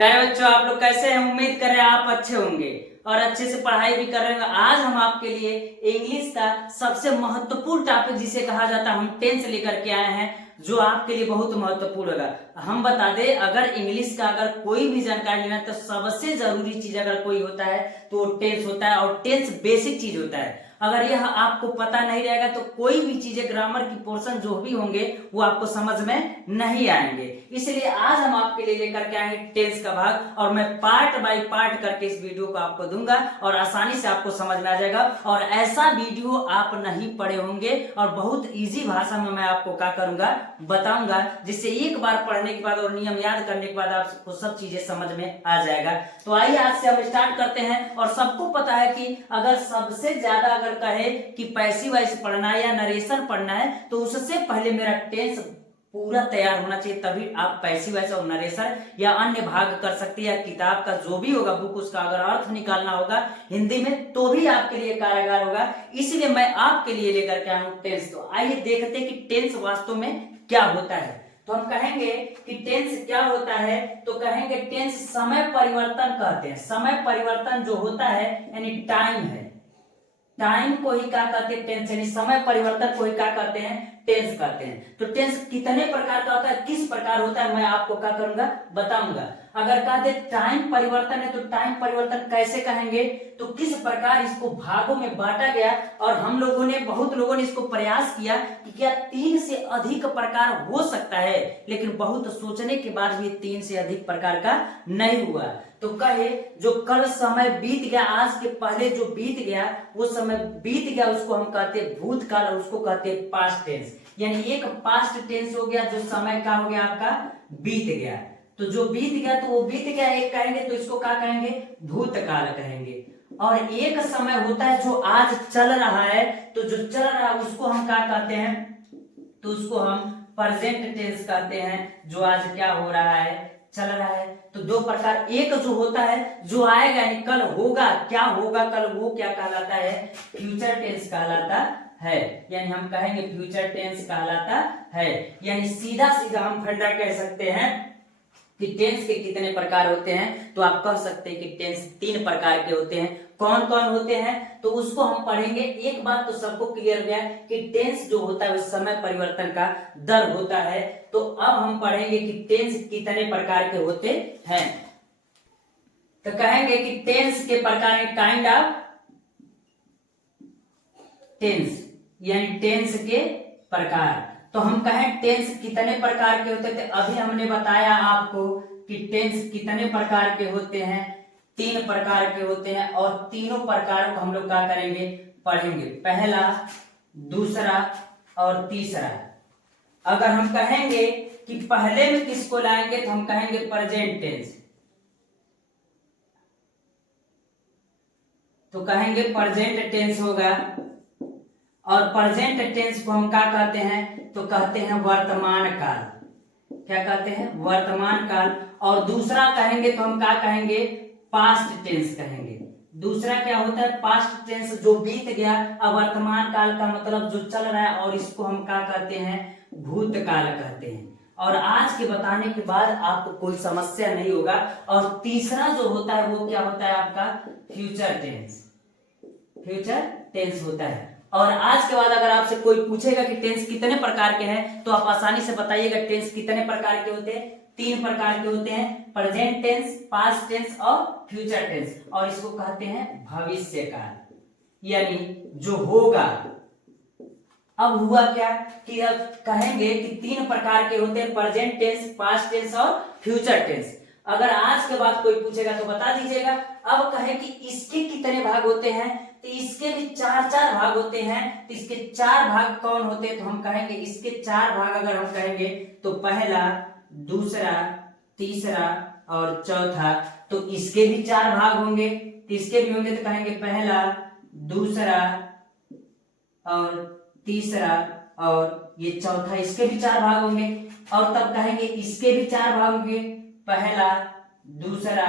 प्यारे बच्चों, आप लोग कैसे हैं? उम्मीद कर रहे हैं आप अच्छे होंगे और अच्छे से पढ़ाई भी कर रहे होंगे। आज हम आपके लिए इंग्लिश का सबसे महत्वपूर्ण टॉपिक जिसे कहा जाता है हम टेंस लेकर के आए हैं, जो आपके लिए बहुत महत्वपूर्ण होगा। हम बता दें, अगर इंग्लिश का अगर कोई भी जानकारी लेना तो सबसे जरूरी चीज अगर कोई होता है तो वो टेंस होता है, और टेंस बेसिक चीज होता है। अगर यह आपको पता नहीं रहेगा तो कोई भी चीजें, ग्रामर की पोर्शन जो भी होंगे वो आपको समझ में नहीं आएंगे। इसलिए आज हम आपके लिए लेकर के आएंगे टेंस का भाग, और मैं पार्ट बाय पार्ट करके इस वीडियो को आपको दूंगा और आसानी से आपको समझ में आ जाएगा। और ऐसा वीडियो आप नहीं पढ़े होंगे और बहुत इजी भाषा में मैं आपको क्या करूंगा, बताऊंगा, जिससे एक बार पढ़ने के बाद और नियम याद करने के बाद आपको सब चीजें समझ में आ जाएगा। तो आइए आज से हम स्टार्ट करते हैं। और सबको पता है कि अगर सबसे ज्यादा अगर कहे कि पैसिव वॉइस पढ़ना है या नरेशन पढ़ना है तो उससे पहले मेरा टेंस पूरा तैयार होना चाहिए, तभी आप पैसिव वॉइस और नरेशन या अन्य भाग कर सकते हैं। या किताब का जो भी होगा बुक, उसका अगर अर्थ निकालना होगा हिंदी में तो भी आपके लिए कारगर होगा। इसलिए मैं आपके लिए लेकर के आया हूं टेंस। तो आइए देखते हैं कि टेंस वास्तव में क्या होता है। तो हम कहेंगे कि टेंस क्या होता है, तो कहेंगे टेंस समय परिवर्तन कहते हैं। समय परिवर्तन जो होता है यानी टाइम है, टाइम को ही क्या कहते हैं, टेंस, यानी समय परिवर्तन को ही क्या कहते हैं, टेंस कहते हैं। तो टेंस कितने प्रकार का होता है, किस प्रकार होता है, मैं आपको क्या करूंगा, बताऊंगा। अगर कहते टाइम परिवर्तन है तो टाइम परिवर्तन कैसे कहेंगे, तो किस प्रकार इसको भागों में बांटा गया। और हम लोगों ने, बहुत लोगों ने इसको प्रयास किया कि क्या 3 से अधिक प्रकार हो सकता है, लेकिन बहुत सोचने के बाद भी 3 से अधिक प्रकार का नहीं हुआ। तो कहे जो कल समय बीत गया, आज के पहले जो बीत गया वो समय बीत गया, उसको हम कहते हैं भूतकाल, और उसको कहते हैं पास्ट टेंस। यानी एक पास्ट टेंस हो गया जो समय का हो गया आपका बीत गया। तो जो बीत गया तो वो बीत गया एक कहेंगे, तो इसको क्या कहेंगे, भूतकाल कहेंगे। और एक समय होता है जो आज चल रहा है, तो जो चल रहा है उसको हम क्या कहते हैं, तो उसको हम प्रेजेंट टेंस कहते हैं। जो आज क्या हो रहा है, चल रहा है। तो 2 प्रकार, एक जो होता है जो आएगा यानी कल होगा, क्या होगा कल, वो क्या कहलाता है, फ्यूचर टेंस कहलाता है। यानी हम कहेंगे फ्यूचर टेंस कहलाता है। यानी सीधा सीधा हम फंडा कह सकते हैं कि टेंस के कितने प्रकार होते हैं, तो आप कह सकते हैं कि टेंस 3 प्रकार के होते हैं। कौन कौन होते हैं तो उसको हम पढ़ेंगे। एक बात तो सबको क्लियर गया कि टेंस जो होता है वो समय परिवर्तन का दर होता है। तो अब हम पढ़ेंगे कि टेंस कितने प्रकार के होते हैं। तो कहेंगे कि टेंस के प्रकार, काइंड ऑफ टेंस, यानी टेंस के प्रकार। तो हम कहें टेंस कितने प्रकार के होते थे, अभी हमने बताया आपको कि टेंस कितने प्रकार के होते हैं, 3 प्रकार के होते हैं। और तीनों प्रकारों को हम लोग क्या करेंगे, पढ़ेंगे, पहला, दूसरा और तीसरा। अगर हम कहेंगे कि पहले में किसको लाएंगे तो हम कहेंगे प्रेजेंट टेंस। तो कहेंगे प्रेजेंट टेंस होगा। और प्रेजेंट टेंस को हम क्या कहते हैं, तो कहते हैं वर्तमान काल। क्या कहते हैं, वर्तमान काल। और दूसरा कहेंगे तो हम क्या कहेंगे, पास्ट टेंस कहेंगे। दूसरा क्या होता है, पास्ट टेंस, जो बीत गया। अब वर्तमान काल का मतलब जो चल रहा है, और इसको हम क्या कहते हैं, भूतकाल कहते हैं। और आज के बताने के बाद आपको कोई समस्या नहीं होगा। और तीसरा जो होता है वो क्या होता है आपका, फ्यूचर टेंस। फ्यूचर टेंस होता है। और आज के बाद अगर आपसे कोई पूछेगा कि टेंस कितने प्रकार के हैं, तो आप आसानी से बताइएगा टेंस कितने प्रकार के होते हैं। 3 प्रकार के होते हैं, प्रेजेंट टेंस, पास्ट टेंस और फ्यूचर टेंस। और इसको कहते हैं भविष्य काल, यानी जो होगा। अब हुआ क्या कि अब कहेंगे कि 3 प्रकार के होते हैं, प्रेजेंट टेंस, पास्ट टेंस और फ्यूचर टेंस। अगर आज के बाद कोई पूछेगा तो बता दीजिएगा। अब कहे कि इसके कितने भाग होते हैं, तो इसके भी 4 भाग होते हैं। तो इसके 4 भाग कौन होते हैं, तो हम कहेंगे इसके 4 भाग अगर हम कहेंगे तो पहला, दूसरा, तीसरा और चौथा। तो इसके भी 4 भाग होंगे। तो इसके भी होंगे तो कहेंगे पहला, दूसरा और तीसरा और ये चौथा, इसके भी 4 भाग होंगे। और तब कहेंगे इसके भी 4 भाग होंगे, पहला, दूसरा,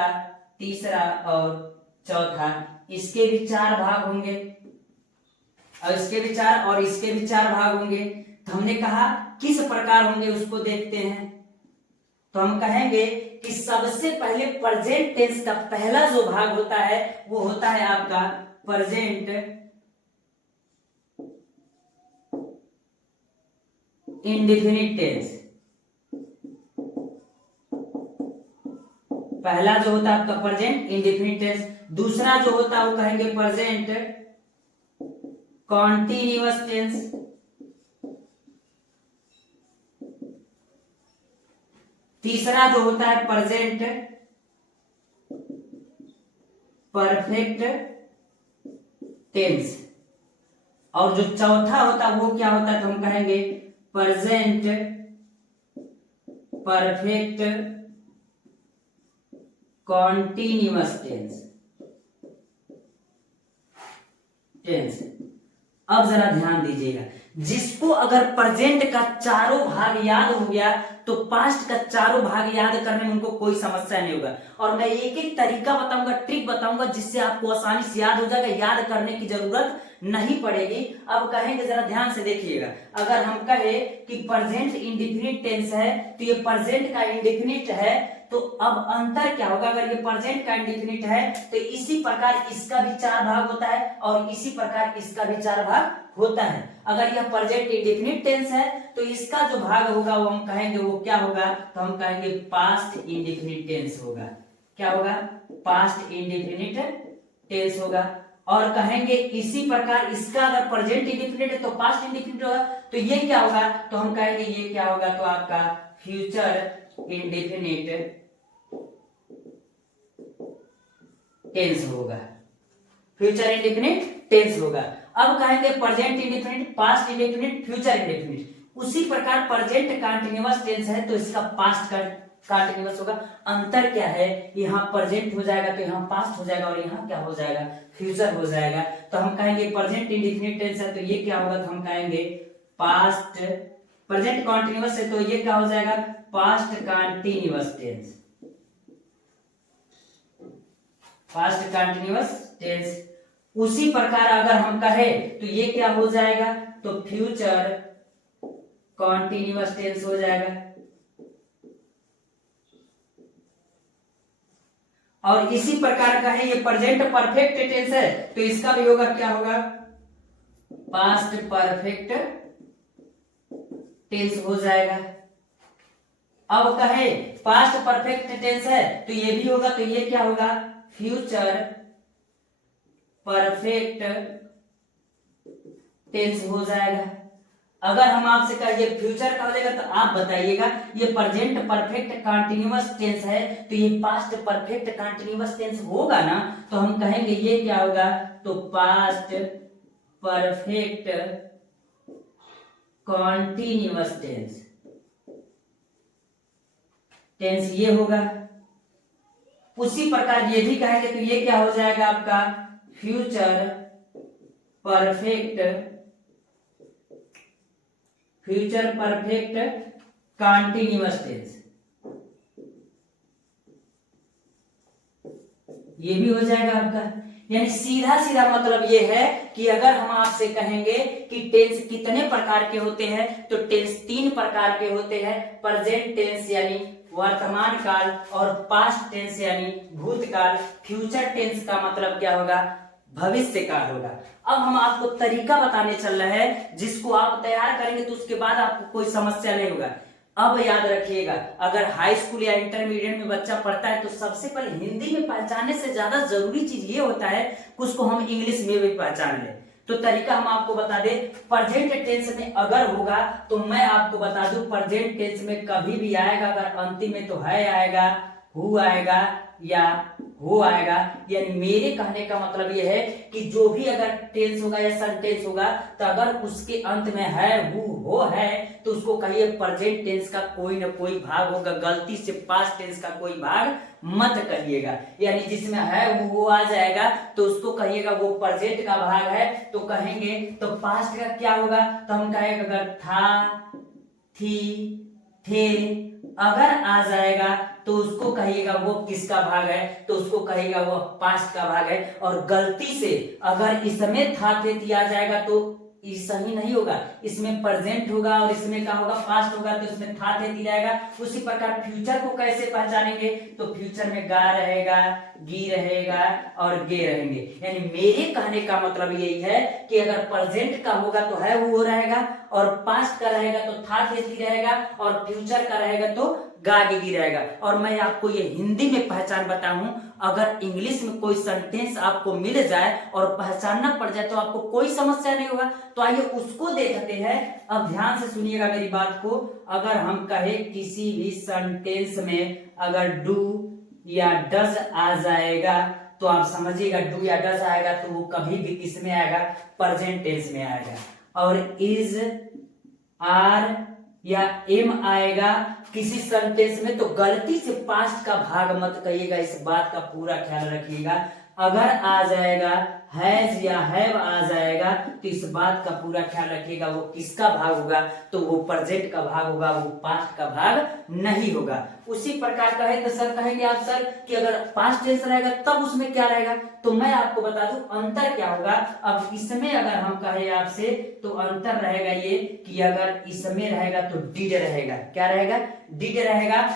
तीसरा और चौथा, इसके भी 4 भाग होंगे। और इसके भी 4 और इसके भी 4 भाग होंगे। तो हमने कहा किस प्रकार होंगे उसको देखते हैं। तो हम कहेंगे कि सबसे पहले प्रेजेंट टेंस का पहला जो भाग होता है वो होता है आपका प्रेजेंट इंडेफिनिट टेंस। पहला जो होता है आपका प्रेजेंट इंडेफिनिट टेंस, दूसरा जो होता है वो कहेंगे प्रेजेंट कॉन्टिन्यूअस टेंस, तीसरा जो होता है प्रेजेंट परफेक्ट टेंस, और जो चौथा होता है वो क्या होता है तो हम कहेंगे प्रेजेंट परफेक्ट कॉन्टिन्यूअस टेंस। अब जरा ध्यान दीजिएगा, जिसको अगर प्रेजेंट का चारों भाग याद हो गया तो पास्ट का चारों भाग याद करने में उनको कोई समस्या नहीं होगा। और मैं एक एक तरीका बताऊंगा, ट्रिक बताऊंगा, जिससे आपको आसानी से याद हो जाएगा, याद करने की जरूरत नहीं पड़ेगी। अब कहेंगे, जरा ध्यान से देखिएगा, अगर हम कहे कि प्रेजेंट इंडेफिनिट टेंस है तो ये प्रेजेंट का इंडेफिनिट है, तो अब अंतर क्या होगा? अगर ये प्रेजेंट का इंडेफिनिट है तो इसी प्रकार इसका भी चार भाग होता है और इसी प्रकार इसका भी चार भाग होता है। अगर यह प्रेजेंट इंडेफिनिट टेंस है तो इसका जो भाग होगा वो हम कहेंगे वो क्या होगा, तो हम कहेंगे पास्ट इंडेफिनिट टेंस होगा। क्या होगा? पास्ट इंडेफिनिट टेंस होगा। और कहेंगे इसी प्रकार इसका अगर प्रेजेंट इंडेफिनिट है तो पास्ट इंडेफिनिट होगा, तो ये क्या होगा, तो हम कहेंगे ये क्या होगा, तो आपका फ्यूचर इंडेफिनिट टेंस होगा। फ्यूचर इंडेफिनिट टेंस होगा। अब कहेंगे present indefinite, past indefinite, future indefinite. उसी प्रकार प्रेजेंट कंटीन्यूअस टेंस है तो इसका पास्ट कंटीन्यूअस होगा। अंतर क्या है, यहाँ प्रेजेंट हो जाएगा तो यहाँ पास्ट हो जाएगा और यहाँ क्या हो जाएगा, फ्यूचर हो जाएगा। तो हम कहेंगे प्रेजेंट इंडेफिनिट टेंस है तो ये क्या होगा, तो हम कहेंगे पास्ट, प्रेजेंट कंटीन्यूअस है तो ये क्या हो जाएगा, past continuous tense. Past continuous tense. उसी प्रकार अगर हम कहे तो ये क्या हो जाएगा, तो फ्यूचर कॉन्टिन्यूअस टेंस हो जाएगा। और इसी प्रकार का है ये प्रेजेंट परफेक्ट टेंस है तो इसका भी होगा, क्या होगा, पास्ट परफेक्ट टेंस हो जाएगा। अब कहे पास्ट परफेक्ट टेंस है तो ये भी होगा, तो ये क्या होगा, फ्यूचर परफेक्ट टेंस हो जाएगा। अगर हम आपसे कहिए फ्यूचर का हो जाएगा तो आप बताइएगा ये प्रेजेंट परफेक्ट कंटीन्यूअस टेंस है तो ये पास्ट परफेक्ट कंटीन्यूअस टेंस होगा ना, तो हम कहेंगे ये क्या होगा, तो पास्ट परफेक्ट कंटीन्यूअस टेंस ये होगा। उसी प्रकार ये भी कहेंगे तो ये क्या हो जाएगा आपका, फ्यूचर परफेक्ट कंटीन्यूअस टेंस, ये भी हो जाएगा आपका। यानी सीधा सीधा मतलब ये है कि अगर हम आपसे कहेंगे कि टेंस कितने प्रकार के होते हैं तो टेंस तीन प्रकार के होते हैं, प्रेजेंट टेंस यानी वर्तमान काल, और पास्ट टेंस यानी भूतकाल, फ्यूचर टेंस का मतलब क्या होगा, भविष्य काल होगा। अब हम आपको तरीका बताने चल रहे हैं जिसको आप तैयार करेंगे तो उसके बाद आपको कोई समस्या नहीं होगा। अब याद रखिएगा, अगर हाई स्कूल या इंटरमीडिएट में बच्चा पढ़ता है तो सबसे पहले हिंदी में पहचानने से ज्यादा जरूरी चीज ये होता है कि उसको हम इंग्लिश में भी पहचान ले। तो तरीका हम आपको बता दे, प्रेजेंट टेंस में अगर होगा तो मैं आपको बता दूं प्रेजेंट टेंस में कभी भी आएगा अगर अंतिम में तो है आएगा, हु आएगा या हो आएगा। यानी मेरे कहने का मतलब यह है कि जो भी अगर टेंस होगा या सेंटेंस होगा तो अगर उसके अंत में है, हु, हो है तो उसको कहिए प्रेजेंट टेंस का कोई ना कोई भाग होगा, गलती से पास्ट टेंस का कोई भाग मत कहिएगा। यानी जिसमें है, हु, हो आ जाएगा तो उसको कहिएगा वो प्रेजेंट का भाग है, तो कहेंगे तो पास्ट का क्या होगा, तो हम कहेंगे अगर था, थी, थे अगर आ जाएगा तो उसको कहिएगा वो किसका भाग है, तो उसको कहिएगा वो पास्ट का भाग है। और गलती से अगर इसमें था, थे, थी आ जाएगा तो ये सही नहीं होगा। इसमें प्रेजेंट होगा और इसमें क्या होगा, पास्ट होगा, तो इसमें था थे जाएगा। उसी प्रकार फ्यूचर को कैसे पहचानेंगे, तो फ्यूचर में गा रहेगा, गी रहेगा और गे रहेंगे। यानी मेरे कहने का मतलब यही है कि अगर प्रेजेंट का होगा तो है वो रहेगा, और पास्ट का रहेगा तो था थे रहेगा, और फ्यूचर का रहेगा तो गा गी रहेगा। और मैं आपको ये हिंदी में पहचान बताऊं, अगर इंग्लिश में कोई सेंटेंस आपको मिल जाए और पहचानना पड़ जाए तो आपको कोई समस्या नहीं होगा। तो आइए उसको देखते हैं। अब ध्यान से सुनिएगा मेरी बात को। अगर हम कहे किसी भी सेंटेंस में अगर डू या डज आ जाएगा तो आप समझिएगा, डू या डज आएगा तो वो कभी भी किस में आएगा, प्रेजेंट टेंस में आएगा। और इज, आर या एम आएगा किसी सेंटेंस में तो गलती से पास्ट का भाग मत कहिएगा, इस बात का पूरा ख्याल रखिएगा। अगर आ जाएगा हैज या हैव आ जाएगा तो इस बात का पूरा ख्याल रखिएगा, वो किसका भाग होगा, तो वो प्रेजेंट का भाग होगा, वो पास्ट का भाग नहीं होगा। उसी प्रकार कहे तो सर कहेंगे आप सर कि अगर पास्ट टेंस रहेगा तब उसमें क्या रहेगा, तो मैं आपको बता दूं अंतर क्या होगा। अब इसमें अगर हम कहे आपसे तो अंतर रहेगा ये कि अगर इसमें रहेगा तो डिड रहेगा, क्या रहेगा, डिड रहेगा।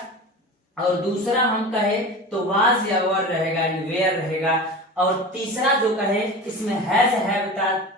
और दूसरा हम कहे तो वाज या वर रहेगा, वेयर रहेगा। और तीसरा जो कहे इसमें हैज हैव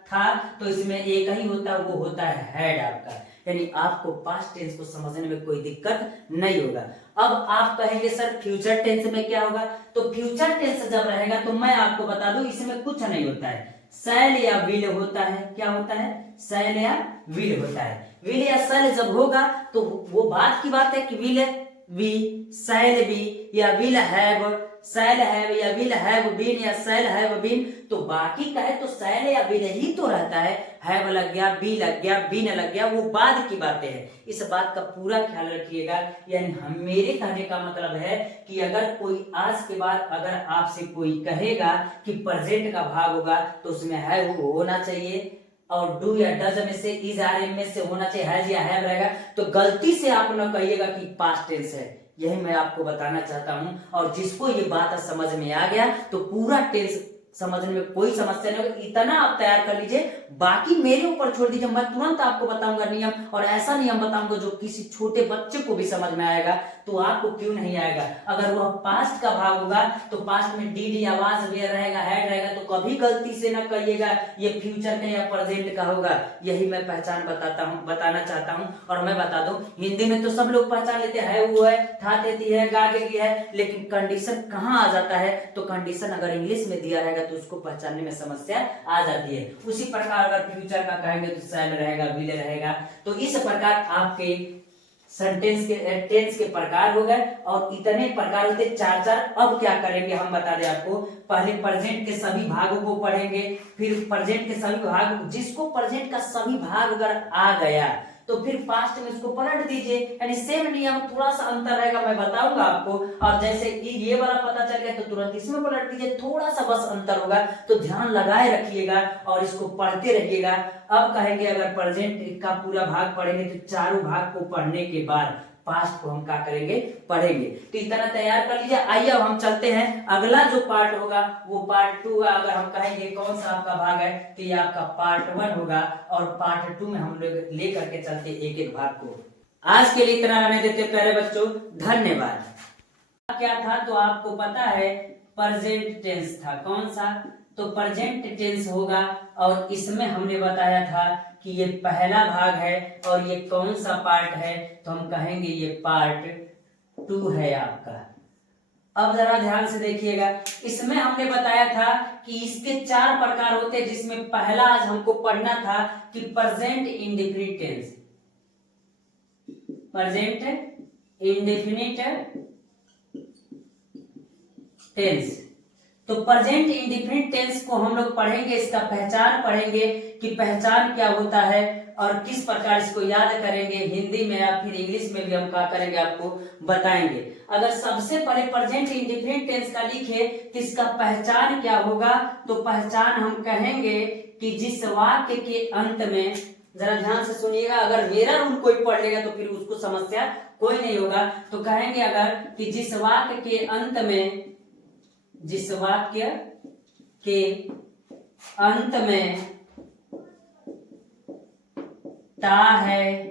था तो इसमें एक ही होता है, वो होता है हैड आपका। यानी आपको पास्ट टेंस को समझने में कोई दिक्कत नहीं होगा। अब आप कहेंगे सर फ्यूचर टेंस में क्या होगा, तो फ्यूचर टेंस जब रहेगा तो मैं आपको बता दूं इसमें कुछ नहीं होता है, शैल या विल होता है। क्या होता है, शैल या विल होता है। विल या शैल जब होगा तो वो बात की बात है कि विल बी, शैल बी या विल हैव, शैल हैव या विल हैव बीन या शैल हैव बीन। तो बाकी कहे तो शैल या विल ही तो रहता है, हैव लग गया, बी लग गया, बीन लग गया, वो बाद की बातें हैं। इस बात का पूरा ख्याल रखिएगा। यानी हम मेरे कहने का मतलब है कि अगर कोई आज के बाद अगर आपसे कोई कहेगा कि प्रेजेंट का भाग होगा तो उसमें है वो होना चाहिए, और डू या डज में से, इज आर एम में से होना चाहिए हैज या हैव रहेगा। तो गलती से आप न कहिएगा कि पास्ट टेंस है, यही मैं आपको बताना चाहता हूं। और जिसको ये बात समझ में आ गया तो पूरा टेंस समझने में कोई समस्या नहीं होगी, इतना आप तैयार कर लीजिए, बाकी मेरे ऊपर छोड़ दीजिए। मैं तुरंत आपको बताऊंगा नियम, और ऐसा नियम बताऊंगा जो किसी छोटे बच्चे को भी समझ में आएगा, तो आपको क्यों नहीं आएगा। अगर वह पास्ट का भाग होगा तो पास्ट में डीड या वाज वेयर रहेगा, हैड रहेगा, तो कभी गलती से ना कहिएगा ये फ्यूचर का या प्रेजेंट का होगा। यही मैं पहचान बताना चाहता हूं। और मैं बता दूं हिंदी में तो सब लोग पहचान लेते हैं, वो है, था देती है, गा की है, लेकिन कंडीशन कहाँ आ जाता है, तो कंडीशन अगर इंग्लिश में दिया रहेगा तो उसको पहचानने में समस्या आ जाती है। उसी प्रकार अगर फ्यूचर का कहेंगे तो शैल रहेगा, विल रहेगा। तो इस प्रकार आपके सेंटेंस के टेंस के प्रकार हो गए, और इतने प्रकार होते चार चार। अब क्या करेंगे हम बता दें आपको, पहले प्रेजेंट के सभी भागों को पढ़ेंगे, फिर प्रेजेंट के सभी भाग, जिसको प्रेजेंट का सभी भाग अगर आ गया तो फिर पास्ट में इसको पलट दीजिए। यानी सेम नियम, थोड़ा सा अंतर रहेगा, मैं बताऊंगा आपको। और जैसे ये वाला पता चल गया तो तुरंत इसमें पलट दीजिए, थोड़ा सा बस अंतर होगा, तो ध्यान लगाए रखिएगा और इसको पढ़ते रहिएगा। अब कहेंगे अगर प्रेजेंट का पूरा भाग पढ़ेंगे तो चारों भाग को पढ़ने के बाद पास्ट को हम क्या करेंगे, पढ़ेंगे। तो इतना तैयार कर लीजिए। आइए अब हम चलते हैं, अगला जो पार्ट होगा वो पार्ट 2 है। अगर हम कहेंगे कौन सा आपका भाग है तो ये आपका पार्ट 1 होगा, और पार्ट 2 में हम लोग ले करके चलते एक एक भाग को। आज के लिए इतना रहने देते प्यारे बच्चों, धन्यवाद। क्या था तो आपको पता है, प्रेजेंट टेंस था, कौन सा, तो प्रेजेंट टेंस होगा। और इसमें हमने बताया था कि ये पहला भाग है, और ये कौन सा पार्ट है, तो हम कहेंगे ये पार्ट 2 है आपका। अब जरा ध्यान से देखिएगा, इसमें हमने बताया था कि इसके 4 प्रकार होते हैं, जिसमें पहला आज हमको पढ़ना था कि present indefinite tense, present indefinite tense. तो प्रेजेंट इंडेफिनिट टेंस को हम लोग पढ़ेंगे, इसका पहचान पढ़ेंगे कि पहचान क्या होता है और किस प्रकार इसको याद करेंगे, हिंदी में या फिर इंग्लिश में भी हम क्या करेंगे आपको बताएंगे। अगर सबसे पहले प्रेजेंट इंडेफिनिट टेंस का लिखे तो इसका पहचान क्या होगा, तो पहचान हम कहेंगे कि जिस वाक्य के अंत में, जरा ध्यान से सुनिएगा, अगर मेरा रूल कोई पढ़ लेगा तो फिर उसको समस्या कोई नहीं होगा। तो कहेंगे अगर कि जिस वाक्य के अंत में, जिस वाक्य के अंत में ता है,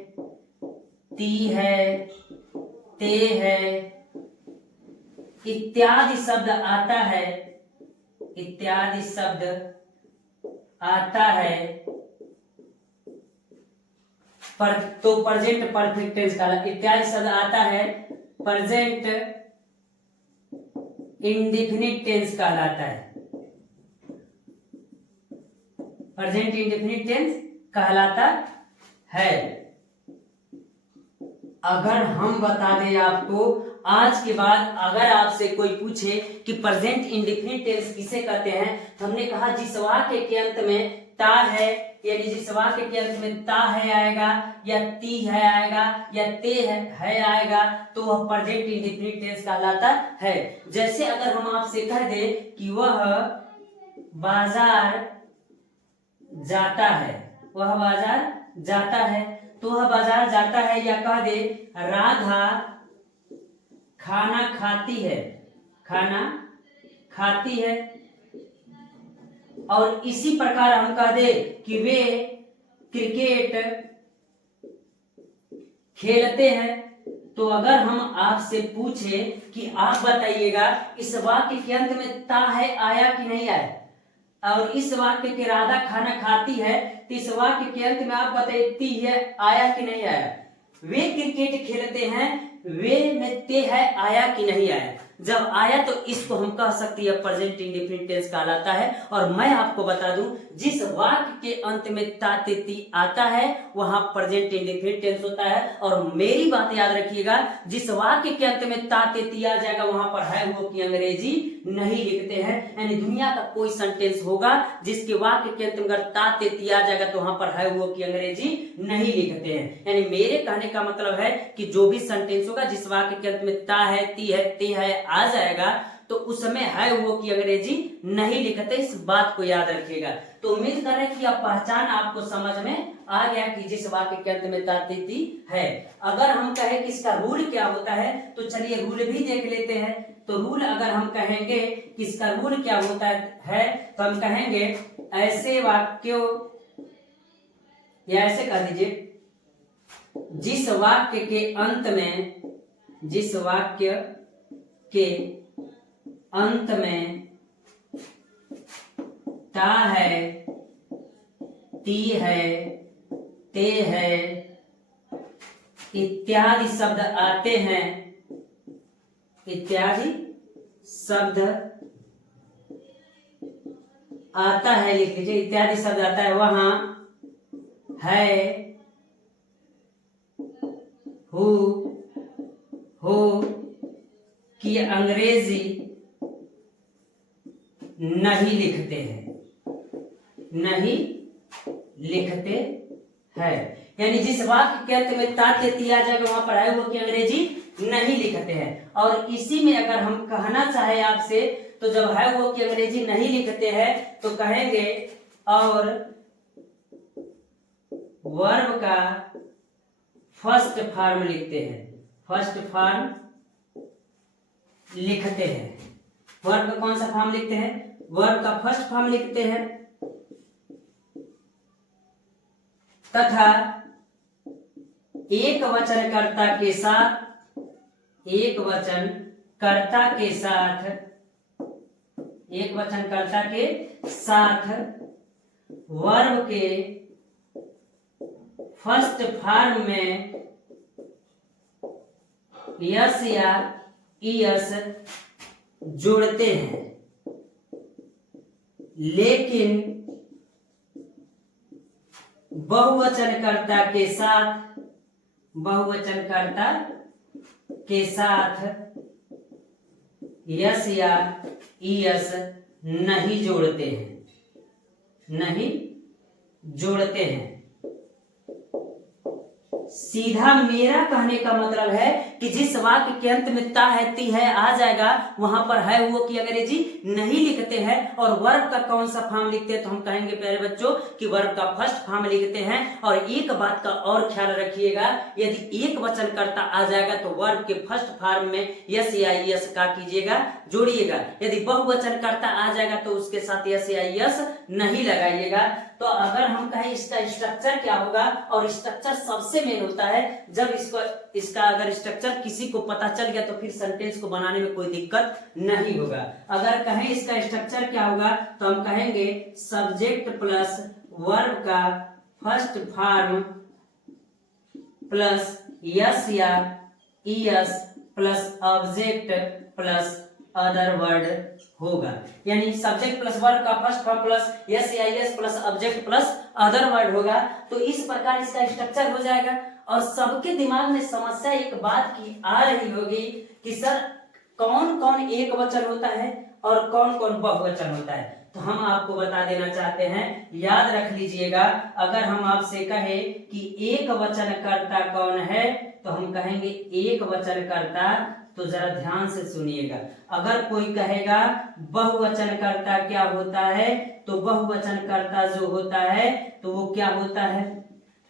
ती है, ते है, इत्यादि शब्द आता है, इत्यादि शब्द आता है तो प्रेजेंट परफेक्ट टेंस कहलाता है। इत्यादि शब्द आता है प्रेजेंट इंडेफिनिट टेंस कहलाता है, प्रेजेंट इंडेफिनिट टेंस कहलाता है। अगर हम बता दें आपको, आज के बाद अगर आपसे कोई पूछे कि प्रेजेंट इंडेफिनिट टेंस किसे कहते हैं, तो हमने कहा जिस वाक्य के अंत में ता है, यानी जिस वाक्य के अंत में ता है आएगा या ती है आएगा या ते है आएगा, तो वह प्रेजेंट इंडेफिनिट टेंस कहलाता है। जैसे अगर हम आपसे कह दे कि वह बाजार जाता है, वह बाजार जाता है, तो वह बाजार जाता है, या कह दे राधा खाना खाती है, खाना खाती है, और इसी प्रकार हम कह दे कि वे क्रिकेट खेलते हैं। तो अगर हम आपसे पूछे कि आप बताइएगा इस वाक्य के अंत में ता है आया कि नहीं आया, और इस वाक्य के राधा खाना खाती है, तो इस वाक्य के अंत में आप बताइए ती है आया कि नहीं आया। वे क्रिकेट खेलते हैं, वे में ते है आया कि नहीं आया। जब आया तो इसको हम कह सकते हैं प्रेजेंट इंडेफिनिट टेंस कहलाता है। और मैं आपको बता दूं, जिस वाक्य के अंत में ता ते ती आता है वहां प्रेजेंट इंडेफिनिट टेंस होता है। और मेरी बात याद रखिएगा, जिस वाक्य के अंत में ता ते ती आ जाएगा वहां पर है वो की अंग्रेजी नहीं लिखते हैं। यानी दुनिया का कोई सेंटेंस होगा जिसके वाक्य के अंत में अगर ता ते ती आ जाएगा तो वहां पर है वो की अंग्रेजी नहीं लिखते हैं। यानी मेरे कहने का मतलब है कि जो भी सेंटेंस होगा जिस वाक्य के अंत में ता है, ती है, ते है आ जाएगा, तो उस समय है वो की अंग्रेजी नहीं लिखते। इस बात को याद रखिएगा। तो उम्मीद कर रहे हैं कि आप पहचान आपको समझ में आ गया कि जिस वाक्य के अंत में ता ते ती है। अगर हम कहें कि इसका रूल क्या होता है, तो चलिए रूल भी देख लेते हैं। तो रूल अगर हम कहेंगे कि इसका रूल क्या होता है, तो हम कहेंगे ऐसे वाक्यों, या ऐसे कह दीजिए, जिस वाक्य के अंत में, जिस वाक्य के अंत में ता है, ती है, ते है, इत्यादि शब्द आते हैं, इत्यादि शब्द आता है, लिख लीजिए, इत्यादि शब्द आता है, वहां है, हो कि अंग्रेजी नहीं लिखते हैं, नहीं लिखते हैं। यानी जिस वाक्य के अंत में ता ते ती आ जाएगा वहां पर है वो की अंग्रेजी नहीं लिखते हैं। और इसी में अगर हम कहना चाहे आपसे, तो जब है वो की अंग्रेजी नहीं लिखते हैं तो कहेंगे और वर्ब का फर्स्ट फॉर्म लिखते हैं, फर्स्ट फॉर्म लिखते हैं। वर्ब का कौन सा फॉर्म लिखते हैं? वर्ब का फर्स्ट फॉर्म लिखते हैं। तथा एक वचनकर्ता के साथ, एक वचनकर्ता के साथ, एक वचनकर्ता के साथ वर्ब के फर्स्ट फॉर्म में यस या ईएस जोड़ते हैं, लेकिन बहुवचनकर्ता के साथ, बहुवचनकर्ता के साथ यस या ईएस नहीं जोड़ते हैं, नहीं जोड़ते हैं। सीधा मेरा कहने का मतलब है कि जिस वाक्य के अंत में ता है ती है आ जाएगा वहां पर है वो की अंग्रेजी नहीं लिखते हैं। और वर्ब का कौन सा फॉर्म लिखते हैं तो हम कहेंगे प्यारे बच्चों कि वर्ब का फर्स्ट फॉर्म लिखते हैं। और एक बात का और ख्याल रखिएगा, यदि एक वचन कर्ता आ जाएगा तो वर्ब के फर्स्ट फॉर्म में यस या यस का कीजिएगा, जोड़िएगा। यदि बहुवचन कर्ता आ जाएगा तो उसके साथ यस या यस नहीं लगाइएगा। तो अगर हम कहें इसका स्ट्रक्चर क्या होगा, और स्ट्रक्चर सबसे मेन होता है, जब इसका अगर स्ट्रक्चर किसी को पता चल गया तो फिर सेंटेंस को बनाने में कोई दिक्कत नहीं होगा। अगर कहें इसका स्ट्रक्चर क्या होगा तो हम कहेंगे सब्जेक्ट प्लस वर्ब का फर्स्ट फॉर्म प्लस यस या ES plus object plus other word होगा। यानी सब्जेक्ट प्लस वर्ब का फर्स्ट फॉर्म प्लस यस या ES plus object plus other word होगा। तो इस प्रकार इसका स्ट्रक्चर हो जाएगा। और सबके दिमाग में समस्या एक बात की आ रही होगी कि सर कौन कौन एक वचन होता है और कौन कौन बहुवचन होता है। तो हम आपको बता देना चाहते हैं, याद रख लीजिएगा। अगर हम आपसे कहें कि एक वचन कर्ता कौन है तो हम कहेंगे एक वचन कर्ता, तो जरा ध्यान से सुनिएगा। अगर कोई कहेगा बहुवचन कर्ता क्या होता है तो बहुवचन कर्ता जो होता है तो वो क्या होता है,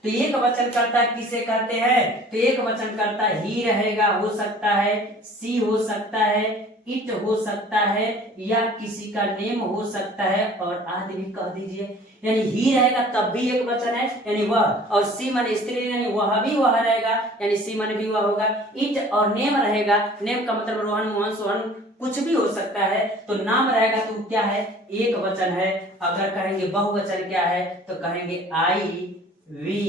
तो एक वचन कर्ता किसे कहते हैं, तो एक वचन कर्ता ही रहेगा, हो सकता है सी हो सकता है, इट हो सकता है, या किसी का नेम हो सकता है, और आदि भी कह दीजिए। यानी ही रहेगा तब भी एक वचन है यानी वह, और सी माने स्त्री यानी वह भी वह रहेगा यानी सी माने भी वह होगा। इट और नेम रहेगा, नेम का मतलब रोहन मोहन सोहन कुछ भी हो सकता है, तो नाम रहेगा तो क्या है एक वचन है। अगर कहेंगे बहुवचन क्या है तो कहेंगे आई वी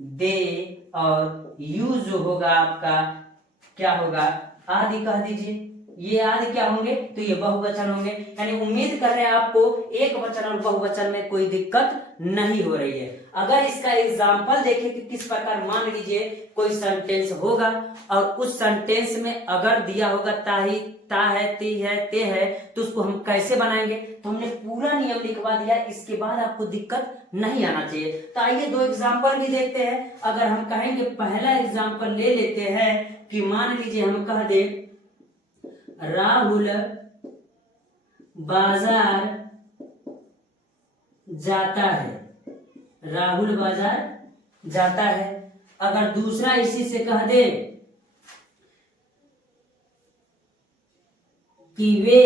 दे, और यू जो होगा आपका क्या होगा आदि कह दीजिए। ये आदि क्या होंगे तो ये बहुवचन होंगे। यानी उम्मीद कर रहे हैं आपको एक वचन और बहुवचन में कोई दिक्कत नहीं हो रही है। अगर इसका एग्जाम्पल देखें कि किस प्रकार, मान लीजिए कोई सेंटेंस होगा और उस सेंटेंस में अगर दिया होगा ताही ता है ती है ते है तो उसको हम कैसे बनाएंगे, तो हमने पूरा नियम लिखवा दिया, इसके बाद आपको दिक्कत नहीं आना चाहिए। तो आइए दो एग्जाम्पल भी देखते हैं। अगर हम कहेंगे पहला एग्जाम्पल ले लेते हैं कि मान लीजिए हम कह दे राहुल बाजार जाता है, राहुल बाजार जाता है। अगर दूसरा इसी से कह दे कि वे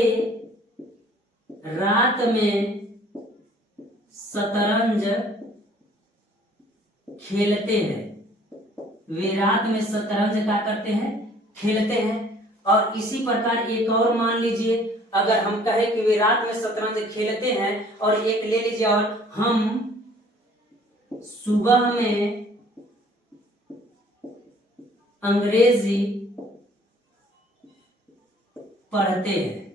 रात में शतरंज खेलते हैं, वे रात में शतरंज क्या करते हैं खेलते हैं। और इसी प्रकार एक और मान लीजिए, अगर हम कहें कि वे रात में शतरंज खेलते हैं, और एक ले लीजिए और हम सुबह में अंग्रेजी पढ़ते हैं,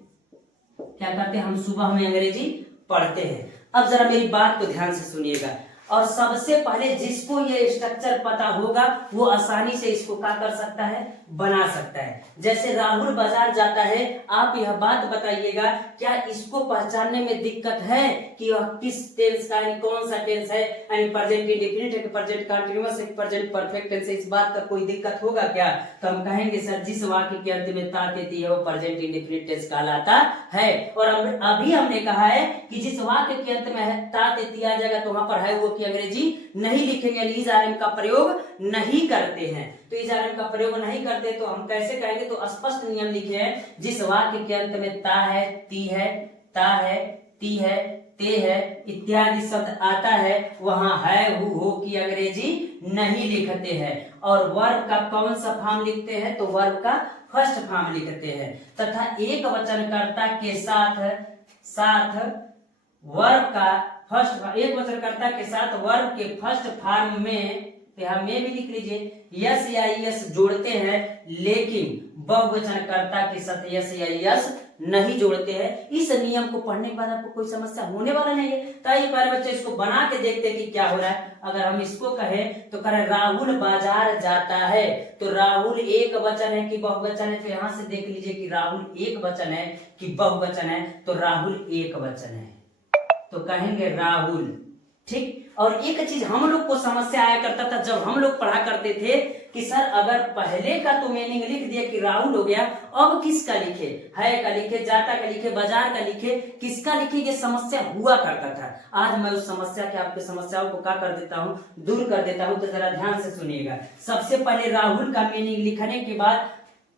क्या करते हैं हम सुबह में अंग्रेजी पढ़ते हैं। अब जरा मेरी बात को ध्यान से सुनिएगा, और सबसे पहले जिसको ये स्ट्रक्चर पता होगा वो आसानी से इसको क्या कर सकता है बना सकता है। जैसे राहुल बाजार जाता है, आप यह बात बताइएगा क्या इसको पहचानने में दिक्कत है कि वह किस टेंस का यानी कौन सा टेंस है, यानी प्रेजेंट इंडेफिनिट है कि प्रेजेंट कंटीन्यूअस है कि प्रेजेंट परफेक्ट टेंस है, इस बात का कोई दिक्कत होगा क्या। तो हम कहेंगे सर जिस वाक्य के अंत में ता देती है वो प्रेजेंट इंडेफिनिट टेंस कहलाता है। और अभी हमने कहा है कि जिस वाक्य के अंत में ता देती आ जाएगा तो वहां पर है वो की अंग्रेजी नहीं लिखेंगे, इज आर एम का प्रयोग नहीं करते हैं। तो इज आर एम का प्रयोग नहीं करते तो हम कैसे कहेंगे, तो स्पष्ट नियम लिखे हैं, जिस वाक्य के अंत में ता है ती है ता है ती है ते है इत्यादि शब्द आता है वहां है हो की अंग्रेजी नहीं लिखते हैं। और वर्ब का कौन सा फॉर्म लिखते हैं, तो वर्ब का फर्स्ट फॉर्म लिखते हैं। तथा एक वचनकर्ता के साथ वर्ब का फर्स्ट, एक वचनकर्ता के साथ वर्ब के फर्स्ट फॉर्म में, यहाँ में भी लिख लीजिए यस या यस जोड़ते हैं, लेकिन बहुवचनकर्ता के साथ यस या यस नहीं जोड़ते हैं। इस नियम को पढ़ने के बाद आपको कोई समस्या होने वाला नहीं है। ताकि प्यारे बच्चे इसको बना के देखते हैं कि क्या हो रहा है। अगर हम इसको कहें तो कहें राहुल बाजार जाता है, तो राहुल एक वचन है कि बहुवचन है, तो यहाँ से देख लीजिए कि राहुल एक वचन है कि बहुवचन है, तो राहुल एक वचन है। तो कहेंगे राहुल ठीक। और एक चीज हम लोग को समस्या आया करता था जब हम लोग पढ़ा करते थे कि सर अगर पहले का तो मीनिंग लिख दिया कि राहुल हो गया, अब किसका लिखे, है का लिखे, जाता का लिखे, बाजार का लिखे, किसका लिखे, ये समस्या हुआ करता था। आज मैं उस समस्या के आपके समस्याओं को क्या कर देता हूँ, दूर कर देता हूँ। तो जरा ध्यान से सुनिएगा। सबसे पहले राहुल का मीनिंग लिखने के बाद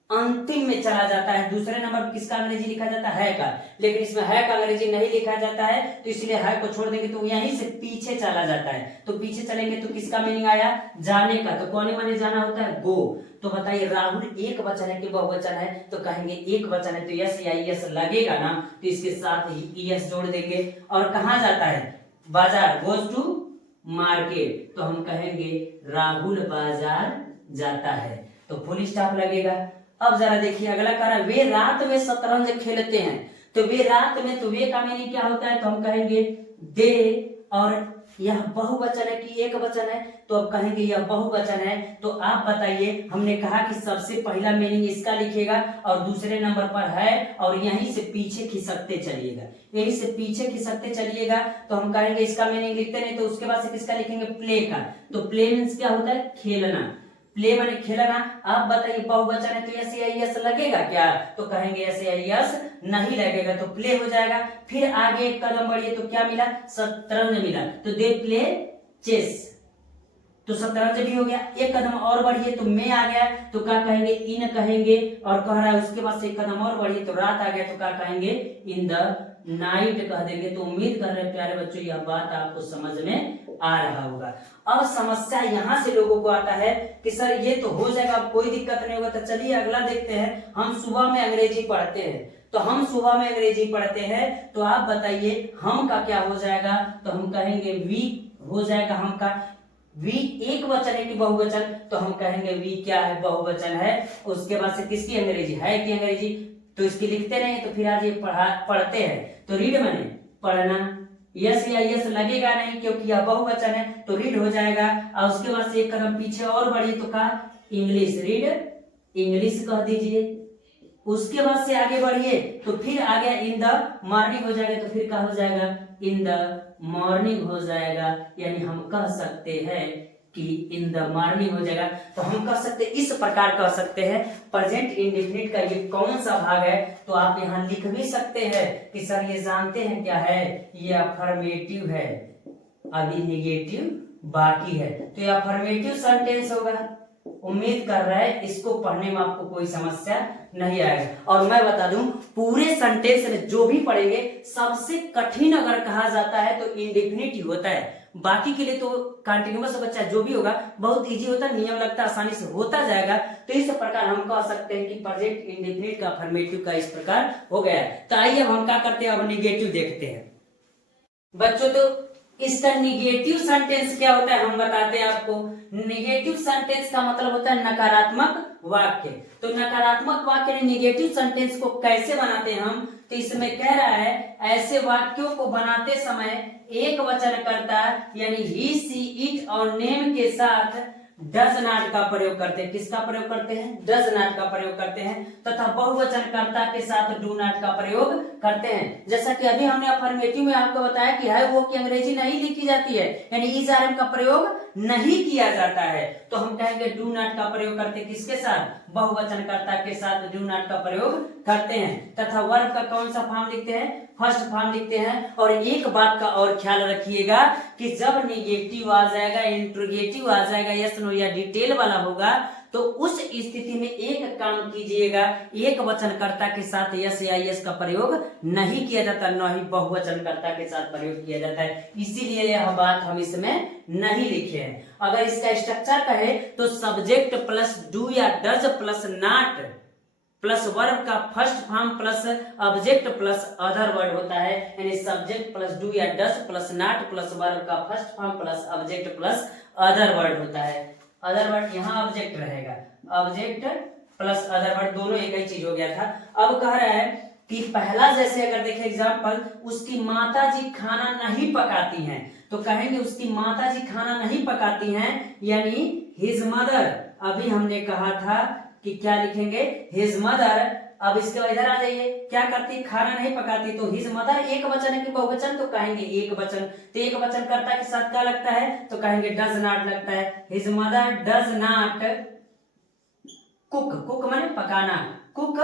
अंतिम में चला जाता है, दूसरे नंबर पर किसका अंग्रेजी लिखा जाता है का, लेकिन इसमें है का अंग्रेजी नहीं लिखा जाता है, तो इसलिए है को छोड़ देंगे तो यहीं से पीछे चला जाता है। तो पीछे चलेंगे तो किसका मीनिंग आया, जाने का, तो कौन माने जाना होता है, गो। तो बताइए राहुल एक वचन है कि बहुवचन है, तो कहेंगे एक वचन है, तो यस या यस लगेगा ना, तो इसके साथ ही यस जोड़ देंगे। और कहाँ जाता है, बाजार, गोज टू मार्केट, तो हम कहेंगे राहुल बाजार जाता है, तो फुल स्टॉप लगेगा। अब जरा देखिए अगला कह रहा है वे रात में शतरंज खेलते हैं, तो वे रात में, तो वे का मीनिंग क्या होता है, तो हम कहेंगे दे, और यह बहुवचन है कि एक वचन है, तो अब कहेंगे यह बहुवचन है। तो आप बताइए, हमने कहा कि सबसे पहला मीनिंग इसका लिखेगा और दूसरे नंबर पर है, और यहीं से पीछे खिसकते चलिएगा, यहीं से पीछे खिसकते चलिएगा। तो हम कहेंगे इसका मीनिंग लिखते नहीं, तो उसके बाद से किसका लिखेंगे, प्ले का। तो प्ले मीन्स क्या होता है, खेलना, प्ले माने खेलना। आप बताइए बहुवचन है तो यस या यस लगेगा क्या, तो कहेंगे यस या यस नहीं लगेगा, तो प्ले हो जाएगा। फिर आगे एक कदम बढ़िए तो क्या मिला, शतरंज मिला, तो दे प्ले चेस, तो शतरंज भी हो गया। एक कदम और बढ़िए तो मैं आ गया, तो क्या कहेंगे, इन कहेंगे। और कह रहा है उसके बाद से एक कदम और बढ़िए तो रात आ गया, तो क्या कहेंगे, इन द नाइट कह देंगे। तो उम्मीद कर रहे हैं प्यारे बच्चों यह बात आपको समझ में आ रहा होगा। अब समस्या यहां से लोगों को आता है कि सर ये तो हो जाएगा, कोई दिक्कत नहीं होगा। तो चलिए अगला देखते हैं। हम सुबह में अंग्रेजी पढ़ते हैं, तो हम सुबह में अंग्रेजी पढ़ते हैं, तो आप बताइए हम का क्या हो जाएगा, तो हम कहेंगे वी हो जाएगा। हम का वी एक वचन है कि बहुवचन, तो हम कहेंगे वी क्या है, बहुवचन है। उसके बाद से किसकी अंग्रेजी, है की अंग्रेजी, तो इसकी लिखते नहीं, तो फिर आज ये पढ़ते हैं। तो रीड माने पढ़ना, यस या यस लगेगा नहीं क्योंकि यह बहुवचन है, तो रीड हो जाएगा। और उसके बाद से एक कदम पीछे और बढ़िए तो का इंग्लिश, रीड इंग्लिश कह दीजिए। उसके बाद से आगे बढ़िए तो फिर आ गया इन द मॉर्निंग हो जाएगा, तो फिर क्या हो जाएगा, इन द मॉर्निंग हो जाएगा। यानी हम कह सकते हैं कि इन द मॉर्निंग हो जाएगा। तो हम कह सकते इस प्रकार कह सकते हैं प्रेजेंट इंडेफिनिट का ये कौन सा भाग है, तो आप यहाँ लिख भी सकते हैं कि सर ये जानते हैं क्या है, ये अफर्मेटिव है, अभी निगेटिव बाकी है, तो ये अफर्मेटिव सेंटेंस होगा। उम्मीद कर रहा है इसको पढ़ने में आपको कोई समस्या नहीं आएगा। और मैं बता दूं पूरे सेंटेंस में जो भी पढ़ेंगे सबसे कठिन अगर कहा जाता है तो इंडेफिनिट ही होता है, बाकी के लिए तो कंटिन्यूअस बच्चा जो भी होगा बहुत इजी होता है, नियम लगता है, आसानी से होता जाएगा। तो इस प्रकार हम कह सकते हैं कि प्रेजेंट इंडेफिनिट का अफर्मेटिव का इस प्रकार हो गया। तो आइए अब हम क्या करते हैं, अब निगेटिव देखते हैं बच्चों। तो इसका निगेटिव सेंटेंस क्या होता है हम बताते हैं आपको। निगेटिव सेंटेंस का मतलब होता है नकारात्मक वाक्य। तो नकारात्मक वाक्य निगेटिव सेंटेंस को कैसे बनाते हैं हम, तो इसमें कह रहा है ऐसे वाक्यों को बनाते समय एक वचनकर्ता यानी ही सी इट और नेम के साथ डज नॉट का प्रयोग करते हैं। किसका प्रयोग करते हैं, डज नॉट का प्रयोग करते हैं, तथा बहुवचनकर्ता के साथ डू नॉट का प्रयोग करते हैं। जैसा कि अभी हमने अफर्मेटिव में आपको बताया कि है वो की अंग्रेजी नहीं लिखी जाती है, यानी इज आर एम का प्रयोग नहीं किया जाता है, तो हम कहेंगे डू नॉट का प्रयोग करते हैं। किसके साथ, बहुवचनकर्ता के साथ डू नॉट का प्रयोग करते हैं। तथा वर्ब का कौन सा फॉर्म लिखते हैं, फर्स्ट फॉर्म लिखते हैं। और एक बात का और ख्याल रखिएगा कि जब निगेटिव आ जाएगा, इंट्रोगेटिव आ जाएगा, यस नो या डिटेल वाला होगा, तो उस स्थिति में एक काम कीजिएगा, एक वचनकर्ता के साथ यस या यस का प्रयोग नहीं किया जाता, न ही बहुवचनकर्ता के साथ प्रयोग किया जाता है। इसीलिए यह बात हम इसमें नहीं लिखे हैं। अगर इसका स्ट्रक्चर कहे तो सब्जेक्ट प्लस डू या does plus not plus verb का first form plus object plus other word होता है, यानी सब्जेक्ट प्लस डू या does plus not plus verb का first form plus object plus other word होता है। अदर वर्ड यहाँ ऑब्जेक्ट रहेगा, ऑब्जेक्ट प्लस अदर वर्ड दोनों एक ही चीज हो गया था। अब कह रहा है कि पहला जैसे अगर देखें एग्जाम्पल, उसकी माताजी खाना नहीं पकाती हैं, तो कहेंगे उसकी माताजी खाना नहीं पकाती हैं, यानी हिज मदर। अभी हमने कहा था कि क्या लिखेंगे, हिज मदर अब इसके बाद इधर आ जाइए, क्या करती, खाना नहीं पकाती, तो हिज मदर एक वचन है कि बहुवचन, तो कहेंगे एक वचन। तो एक वचन कर्ता के साथ क्या लगता है, तो कहेंगे डज नॉट लगता है। His mother does not cook, cook माने पकाना, कुक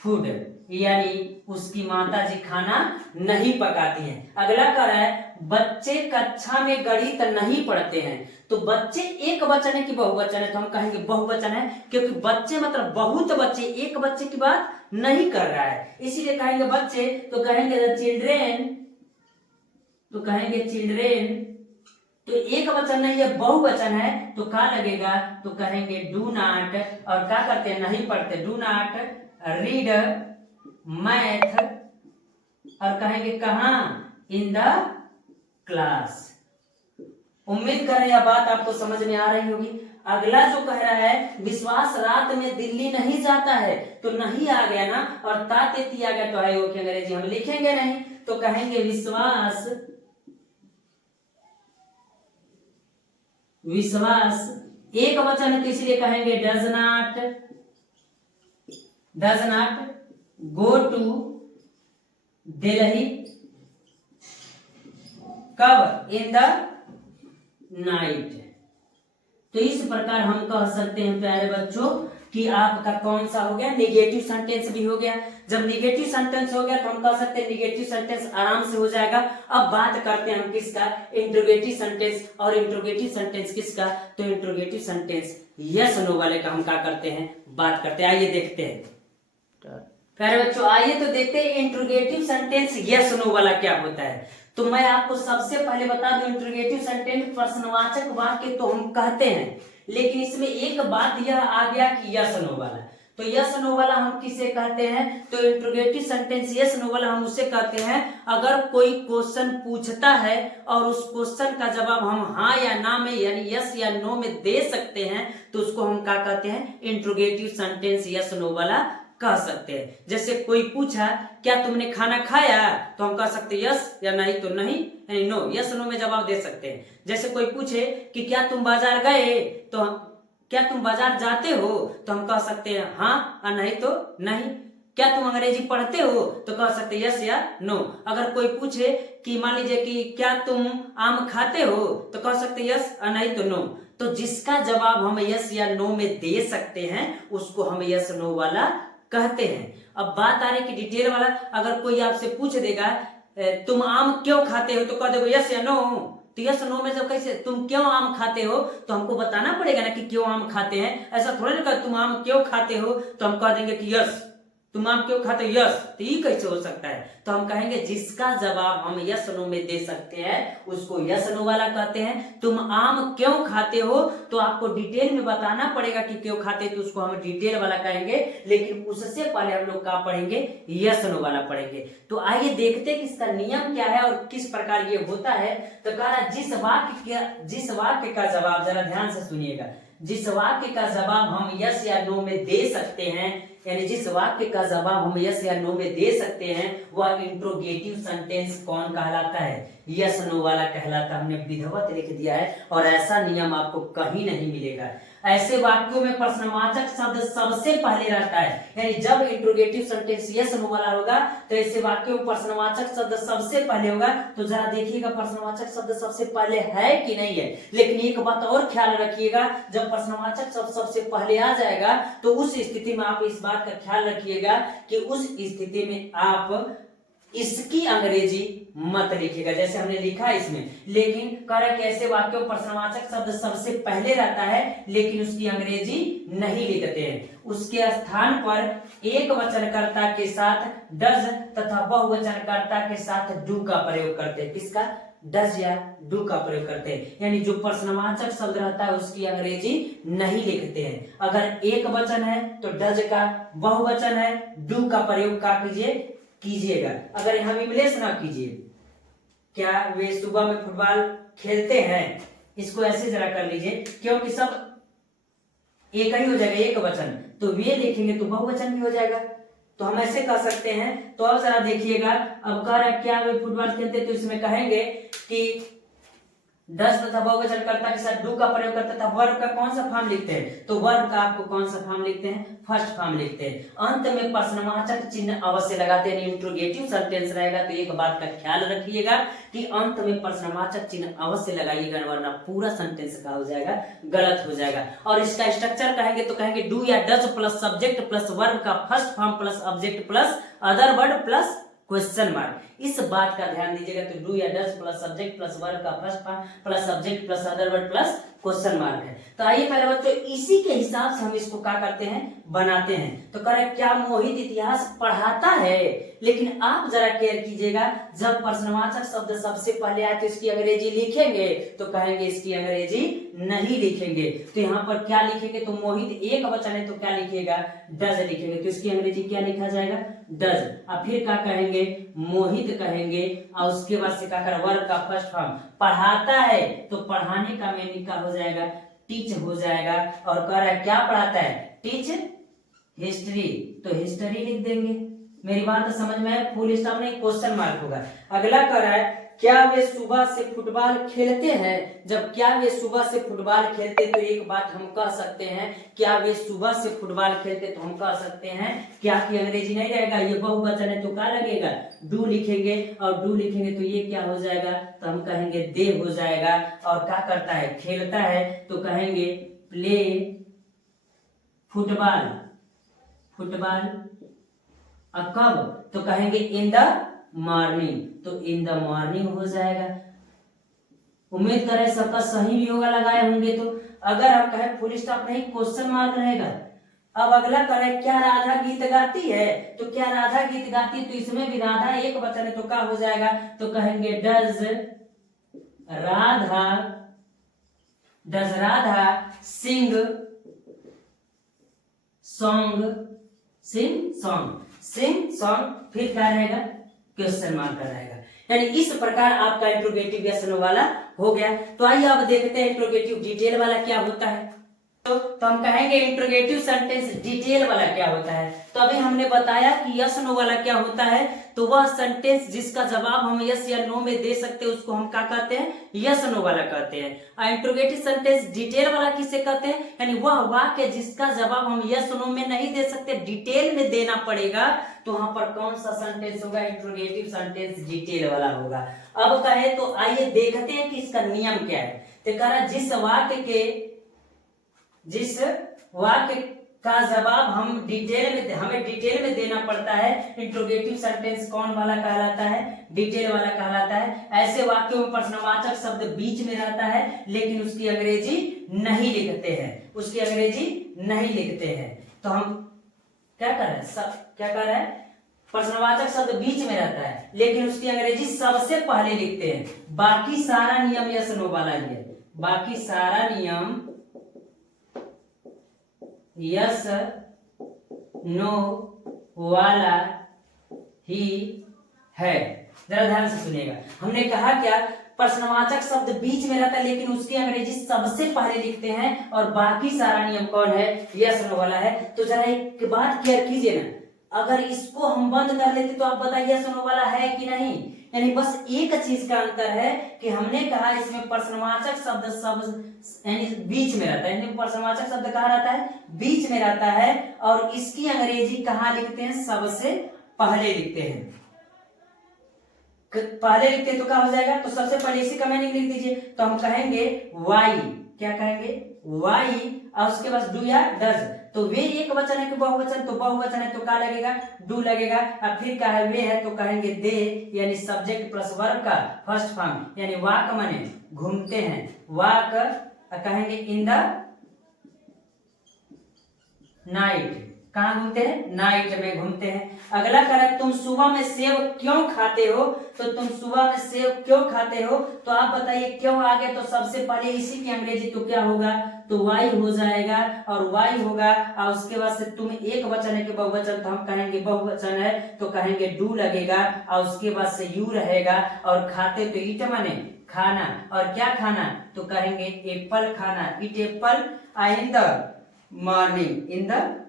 फूड, यानी उसकी माताजी खाना नहीं पकाती हैं। अगला कर रहा है बच्चे कक्षा में गणित नहीं पढ़ते हैं। तो बच्चे एक वचन है कि बहुवचन है, तो हम कहेंगे बहुवचन है, क्योंकि बच्चे मतलब बहुत बच्चे, एक बच्चे की बात नहीं कर रहा है, इसीलिए कहेंगे बच्चे। तो कहेंगे द चिल्ड्रेन, तो कहेंगे चिल्ड्रेन, तो एक वचन नहीं है, बहुवचन है, तो क्या लगेगा, तो कहेंगे डू नॉट, और क्या करते हैं, नहीं पढ़ते, डू नॉट रीड मैथ, और कहेंगे कहां, इन द क्लास। उम्मीद कर रहे हैं बात आपको समझ में आ रही होगी। अगला जो कह रहा है विश्वास रात में दिल्ली नहीं जाता है, तो नहीं आ गया ना, और तातेती आ गया, तो है वो कि अंग्रेजी हम लिखेंगे नहीं, तो कहेंगे विश्वास, विश्वास एक वचन है, तो इसलिए कहेंगे does not, does not go to Delhi, कब, इन द नाइट। तो इस प्रकार हम कह सकते हैं प्यारे बच्चों कि आपका कौन सा हो गया, निगेटिव सेंटेंस भी हो गया। जब निगेटिव सेंटेंस हो गया तो हम कह सकते हैं निगेटिव सेंटेंस आराम से हो जाएगा। अब बात करते हैं हम किसका, इंट्रोगेटिव सेंटेंस। और इंट्रोगेटिव सेंटेंस किसका, तो इंट्रोगेटिव सेंटेंस यस नो वाले का हम क्या करते हैं, बात करते हैं। आइए देखते हैं प्यारे बच्चों, आइए तो देखते हैं इंट्रोगेटिव सेंटेंस यस नो वाला क्या होता है। तो मैं आपको सबसे पहले बता दूं, इंट्रोगेटिव सेंटेंस प्रश्नवाचक वाक्य तो हम कहते हैं, लेकिन इसमें एक बात यह आ गया कि यस नो वाला। तो यस नो वाला हम किसे कहते हैं, तो इंट्रोगेटिव सेंटेंस यस नो वाला हम उसे कहते हैं अगर कोई क्वेश्चन पूछता है और उस क्वेश्चन का जवाब हम हाँ या ना में, यानी यस या नो में दे सकते हैं, तो उसको हम क्या कहते हैं, इंट्रोगेटिव सेंटेंस यस नो वाला कह सकते हैं। जैसे कोई पूछा क्या तुमने खाना खाया, तो हम कह सकते हैं यस या नहीं, तो नहीं यानी नो, यस नो में जवाब दे सकते हैं। जैसे कोई पूछे कि क्या तुम बाजार गए, तो क्या तुम बाजार जाते हो, तो हम कह सकते हैं हाँ, और नहीं तो नहीं। क्या तुम अंग्रेजी पढ़ते हो, तो कह सकते हैं यस या नो। अगर कोई पूछे कि मान लीजिए कि क्या तुम आम खाते हो, तो कह सकते हैं यस, और नहीं तो नो। तो जिसका जवाब हम यस या नो में दे सकते हैं उसको हम यस नो वाला कहते हैं। अब बात आ रही कि डिटेल वाला, अगर कोई आपसे पूछ देगा तुम आम क्यों खाते हो, तो कह दोगे यस या नो। तो यस नो में जब कैसे तुम क्यों आम खाते हो, तो हमको बताना पड़ेगा ना कि क्यों आम खाते हैं। ऐसा थोड़ा ना कह तुम आम क्यों खाते हो, तो हम कह देंगे कि यस, तुम आम क्यों खाते हो, यस। तो ये कैसे हो सकता है, तो हम कहेंगे जिसका जवाब हम यस नो में दे सकते हैं उसको यस नो वाला कहते हैं। तुम आम क्यों खाते हो, तो आपको डिटेल में बताना पड़ेगा कि क्यों खाते, तो उसको हम डिटेल वाला कहेंगे, लेकिन उससे पहले हम लोग क्या पढ़ेंगे, यस नो वाला पढ़ेंगे। तो आइए देखते हैं कि इसका नियम क्या है और किस प्रकार ये होता है। तो कह रहा जिस वाक्य का जवाब, जरा ध्यान से सुनिएगा, जिस वाक्य का जवाब हम यस या नो में दे सकते हैं, यानी जिस वाक्य का जवाब हम यस या नो में दे सकते हैं वह इंट्रोगेटिव सेंटेंस कौन कहलाता है, यस नो वाला कहलाता। हमने विधिवत लिख दिया है और ऐसा नियम आपको कहीं नहीं मिलेगा। ऐसे वाक्यों में प्रश्नवाचक शब्द सबसे पहले रहता है, यानी जब इंट्रोगेटिव सेंटेंस यस नो वाला होगा तो ऐसे वाक्यों में प्रश्नवाचक शब्द सबसे पहले होगा। तो जरा देखिएगा प्रश्नवाचक शब्द सबसे पहले है कि नहीं है। लेकिन एक बात और ख्याल रखिएगा, जब प्रश्नवाचक शब्द सबसे पहले आ जाएगा तो उस स्थिति में आप इस बात का ख्याल रखिएगा कि उस स्थिति में आप इसकी अंग्रेजी मत लिखिएगा, जैसे हमने लिखा है इसमें। लेकिन कह कैसे वाक्यों प्रश्नवाचक शब्द सबसे पहले रहता है लेकिन उसकी अंग्रेजी नहीं लिखते हैं, उसके स्थान पर एक वचनकर्ता के साथ डज तथा बहुवचनकर्ता के साथ डू का प्रयोग करते हैं। किसका, डज या डू का प्रयोग करते हैं, यानी जो प्रश्नवाचक शब्द रहता है उसकी अंग्रेजी नहीं लिखते हैं। अगर एक वचन है तो डज का, बहुवचन है डू का प्रयोग का कीजिएगा। अगर यहाँ विमलेश ना कीजिए, क्या वे सुबह में फुटबॉल खेलते हैं, इसको ऐसे जरा कर लीजिए क्योंकि सब एक ही हो जाएगा, एक वचन, तो वे लिखेंगे तो बहुवचन भी हो जाएगा। तो हम ऐसे कह सकते हैं। तो अब जरा देखिएगा, अब कह रहा है क्या वे फुटबॉल खेलते, तो इसमें कहेंगे कि डज तथा बहुवचन कर्ता के साथ डू का प्रयोग करते तथा वर्ब का कौन सा फॉर्म लिखते हैं, तो वर्ब का आपको कौन सा फॉर्म लिखते हैं, फर्स्ट फॉर्म लिखते हैं। अंत में प्रश्नवाचक चिन्ह अवश्य लगाते हैं, इंट्रोगेटिव सेंटेंस रहेगा तो एक बात का ख्याल रखिएगा कि अंत में प्रश्नवाचक चिन्ह अवश्य लगाइएगा, वरना पूरा सेंटेंस का हो जाएगा गलत हो जाएगा। और इसका स्ट्रक्चर कहेंगे तो कहेंगे डू या does plus subject plus verb का first form plus object plus other word plus question mark. इस बात का ध्यान दीजिएगा, तो डू या does plus subject plus verb का first form plus subject plus other word plus question mark है। तो आइए पहले बच्चों इसी के हिसाब से हम इसको क्या करते हैं, बनाते हैं। तो करें क्या मोहित इतिहास पढ़ाता है, लेकिन आप जरा केयर कीजिएगा, जब प्रश्नवाचक शब्द सबसे पहले आए तो इसकी अंग्रेजी लिखेंगे तो कहेंगे इसकी अंग्रेजी नहीं लिखेंगे। तो यहाँ पर क्या लिखेंगे, तो मोहित एक वचन है तो क्या लिखिएगा, डज लिखेंगे, तो इसकी अंग्रेजी क्या लिखा जाएगा, डज। और फिर क्या कहेंगे, मोहित कहेंगे, और उसके बाद से क्या कर वर्ब का फर्स्ट फॉर्म पढ़ाता है तो पढ़ाने का मीनिंग क्या हो जाएगा, टीच हो जाएगा। और कह रहा है क्या पढ़ाता है, टीच हिस्ट्री, तो हिस्ट्री लिख देंगे। मेरी बात समझ में, फुल स्टॉप नहीं, क्वेश्चन मार्क होगा। अगला कह रहा है क्या वे सुबह से फुटबॉल खेलते हैं, जब क्या वे सुबह से फुटबॉल खेलते तो एक बात हम कह सकते हैं, क्या वे सुबह से फुटबॉल खेलते तो हम कह सकते हैं क्या की अंग्रेजी नहीं रहेगा, ये बहुवचन है तो क्या लगेगा, डू लिखेंगे, और डू लिखेंगे तो ये क्या हो जाएगा, तो हम कहेंगे दे हो जाएगा। और क्या करता है, खेलता है, तो कहेंगे प्ले फुटबॉल, फुटबॉल। अब कब, तो कहेंगे इन द मॉर्निंग, तो इन द मॉर्निंग हो जाएगा। उम्मीद करें सबका सही भी होगा, लगाए होंगे तो। अगर हम कहें फुल स्टॉप नहीं, क्वेश्चन मार्क रहेगा। अब अगला करें क्या राधा गीत गाती है, तो क्या राधा गीत गाती है, तो इसमें भी राधा एक वचन है तो क्या हो जाएगा, तो कहेंगे does Radha, does Radha sing song, sing song, sing song, फिर क्या रहेगा, क्वेश्चन मार्क रहेगा। यानी इस प्रकार आपका इंट्रोगेटिव यस नो वाला हो गया। तो आइए अब देखते हैं इंट्रोगेटिव डिटेल वाला क्या होता है। तो हम कहेंगे इंट्रोगेटिव सेंटेंस डिटेल वाला क्या होता है। तो अभी हमने बताया कि यस नो वाला क्या होता है, तो वह सेंटेंस जिसका जवाब हम यस या नो में दे सकते हैं उसको हम क्या कहते हैं, यस नो वाला कहते हैं। और इंट्रोगेटिव सेंटेंस डिटेल वाला किसे कहते हैं, यानी वह वाक्य जिसका जवाब हम यस नो में नहीं दे सकते, डिटेल में देना पड़ेगा, तो वहां पर कौन सा सेंटेंस होगा, इंट्रोगेटिव सेंटेंस डिटेल वाला होगा। अब कहे तो आइए देखते हैं कि इसका नियम क्या है। तो कह रहा जिस वाक्य का जवाब हम हमें डिटेल में देना पड़ता है, इंट्रोगेटिव सेंटेंस कौन वाला कहलाता है, डिटेल वाला कहलाता है। ऐसे वाक्यों में प्रश्नवाचक शब्द बीच में रहता है लेकिन उसकी अंग्रेजी नहीं लिखते हैं, उसकी अंग्रेजी नहीं लिखते हैं। तो हम क्या कर रहे हैं, क्या कर रहे हैं, प्रश्नवाचक शब्द बीच में रहता है लेकिन उसकी अंग्रेजी सबसे पहले लिखते हैं। बाकी सारा नियम यस नो वाला ही है, बाकी सारा नियम यस नो वाला ही है। जरा ध्यान से सुनिएगा, हमने कहा क्या, प्रश्नवाचक शब्द बीच में रहता है लेकिन उसकी अंग्रेजी सबसे पहले लिखते हैं, और बाकी सारा नियम कौन है, यस नो वाला है। तो जरा एक बात क्लियर कीजिए ना, अगर इसको हम बंद कर लेते तो आप बताइए यस नो वाला है कि नहीं। यानी बस एक चीज का अंतर है कि हमने कहा इसमें प्रश्नवाचक शब्द यानी बीच में रहता है, यानी प्रश्नवाचक शब्द कहाँ रहता है, बीच में रहता है, और इसकी अंग्रेजी कहाँ लिखते हैं, सबसे पहले लिखते हैं। पहले लिखते हैं तो क्या हो जाएगा, तो सबसे पहले इसी का मीनिंग लिख दीजिए। तो हम कहेंगे वाई, क्या कहेंगे, वाई, और उसके बाद डू या डज। तो वे एक वचन है कि बहुवचन, तो बहुवचन है तो क्या लगेगा, डू लगेगा। अब फिर क्या है, वे है तो कहेंगे दे, यानी सब्जेक्ट प्लस वर्ब का फर्स्ट फॉर्म, यानी वाक माने घूमते हैं, वाक, कहेंगे इन द नाइट, कहाँ घूमते हैं, नाइट में घूमते हैं। अगला करें तुम सुबह में सेव क्यों खाते हो, तो तुम सुबह में सेव क्यों खाते हो, तो आप बताइए क्यों आ गया, तो सबसे पहले इसी की अंग्रेजी तो क्या होगा, तो वाई हो जाएगा, और वाई होगा, और उसके बाद से तुम एक वचन है कि बहुवचन, तो हम कहेंगे बहुवचन है तो कहेंगे डू लगेगा, और उसके बाद से यू रहेगा, और खाते तो ईट माने खाना, और क्या खाना, तो कहेंगे एप्पल खाना, ईट Apple, in the morning, in the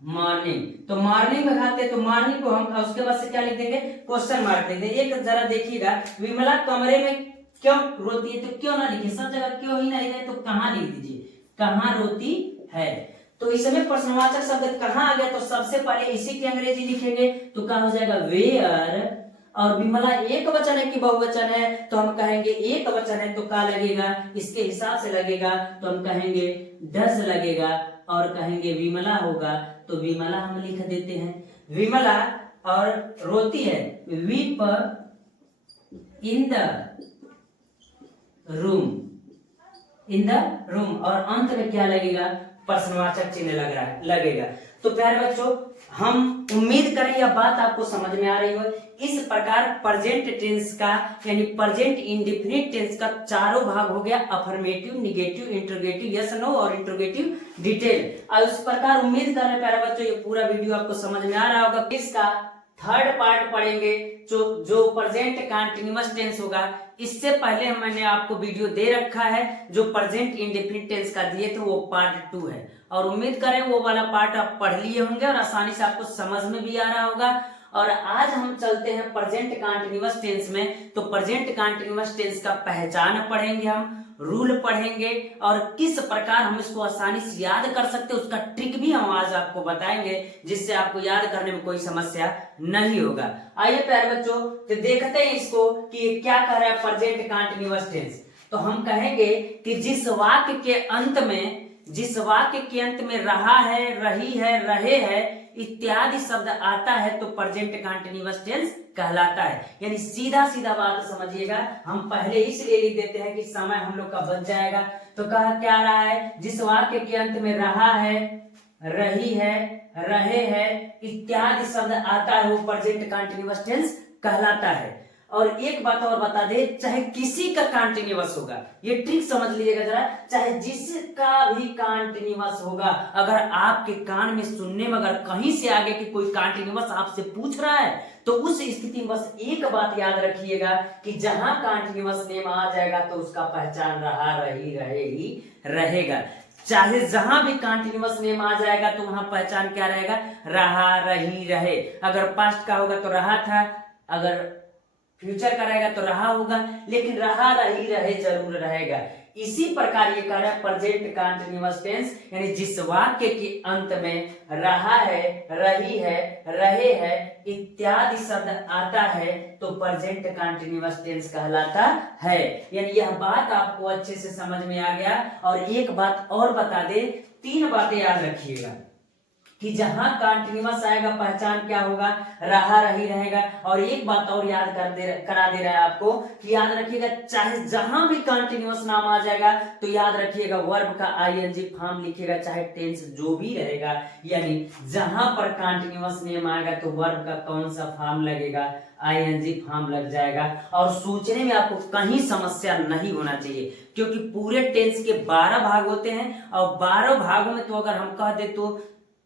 morning. तो मॉर्निंग में खाते, तो मॉर्निंग को हम उसके बाद से क्या लिख देंगे, क्वेश्चन मार्क लिख देंगे। एक जरा देखिएगा, विमला कमरे में क्यों रोती है, तो क्यों ना लिखे, सब जगह क्यों ही नहीं है तो कहाँ लिख दीजिए, कहाँ रोती है। तो इसमें प्रश्नवाचक शब्द कहाँ आ गया, तो सबसे पहले इसी की अंग्रेजी लिखेंगे तो क्या हो जाएगा वेयर, और विमला एक वचन है कि बहुवचन है, तो हम कहेंगे एक वचन है तो क्या लगेगा, इसके हिसाब से लगेगा तो हम कहेंगे डज लगेगा, और कहेंगे विमला होगा तो विमला हम लिख देते हैं, विमला, और रोती है weep in the room, in the room, और अंत में क्या लगेगा, प्रश्नवाचक चिन्ह लगेगा। तो प्यारे बच्चों, हम उम्मीद करें यह बात आपको समझ में आ रही हो। इस प्रकार प्रेजेंट टेंस का यानी प्रेजेंट इंडेफिनिट टेंस का चारों भाग हो गया, affirmative, negative, interrogative, yes no और इंट्रोगेटिव डिटेल। और उस प्रकार उम्मीद कर रहे हैं प्यारे बच्चों ये पूरा वीडियो आपको समझ में आ रहा होगा। इसका थर्ड पार्ट पढ़ेंगे जो प्रेजेंट कंटीन्यूअस टेंस होगा। इससे पहले मैंने आपको वीडियो दे रखा है जो प्रेजेंट इंडेफिनिट टेंस का दिए थे, वो पार्ट 2 है, और उम्मीद करें वो वाला पार्ट आप पढ़ लिए होंगे और आसानी से आपको समझ में भी आ रहा होगा। और आज हम चलते हैं प्रेजेंट कंटीन्यूअस टेंस में। तो प्रेजेंट कंटीन्यूअस टेंस का पहचान पढ़ेंगे, हम रूल पढ़ेंगे, और किस प्रकार हम इसको आसानी से याद कर सकते हैं उसका ट्रिक भी हम आज आपको बताएंगे, जिससे आपको याद करने में कोई समस्या नहीं होगा। आइए प्यारे बच्चों, तो देखते हैं इसको कि ये क्या कह रहा है प्रेजेंट कंटीन्यूअस टेंस। तो हम कहेंगे कि जिस वाक्य के अंत में रहा है, रही है, रहे है इत्यादि शब्द आता है तो प्रेजेंट कंटीन्यूअस टेंस कहलाता है। यानी सीधा सीधा बात समझिएगा, हम पहले इसलिए लिख देते हैं कि समय हम लोग का बच जाएगा। तो कहा क्या रहा है, जिस वाक्य के अंत में रहा है, रही है, रहे है इत्यादि शब्द आता है वो प्रेजेंट कंटीन्यूअस टेंस कहलाता है। और एक बात और बता दे, चाहे किसी का कंटीन्यूअस होगा, ये ट्रिक समझ लीजिएगा जरा, चाहे जिसका भी कंटीन्यूअस होगा, अगर आपके कान में सुनने में अगर कहीं से आगे कि कोई कंटीन्यूअस आपसे पूछ रहा है तो उस स्थिति में बस एक बात याद रखिएगा कि जहां कंटीन्यूअस नेम आ जाएगा तो उसका पहचान रहा, रही, रहे ही रहेगा। चाहे जहां भी कंटीन्यूअस नेम आ जाएगा तो वहां पहचान क्या रहेगा, रहा, रही, रहे। अगर पास्ट का होगा तो रहा था, अगर फ्यूचर का रहेगा तो रहा होगा, लेकिन रहा, रही, रहे जरूर रहेगा। इसी प्रकार ये कह रहा है प्रेजेंट कंटीन्यूअस टेंस, यानी जिस वाक्य के अंत में रहा है, रही है, रहे है इत्यादि शब्द आता है तो प्रेजेंट कंटीन्यूअस टेंस कहलाता है। यानी यह बात आपको अच्छे से समझ में आ गया। और एक बात और बता दे, 3 बातें याद रखिएगा कि जहां कंटीन्यूअस आएगा पहचान क्या होगा, रहा, रही रहेगा। और एक बात और याद करा दे रहा है आपको कि याद रखिएगा, चाहे जहां भी कंटीन्यूअस नाम आ जाएगा तो याद रखिएगा वर्ब का आईएनजी फॉर्म लिखिएगा, चाहे टेंस जो भी रहेगा। यानी जहां पर कंटीन्यूअस नेम आएगा तो वर्ब का कौन सा फॉर्म लगेगा, आईएनजी फॉर्म लग जाएगा। और सोचने में आपको कहीं समस्या नहीं होना चाहिए, क्योंकि पूरे टेंस के 12 भाग होते हैं और 12 भागों में तो अगर हम कह दे तो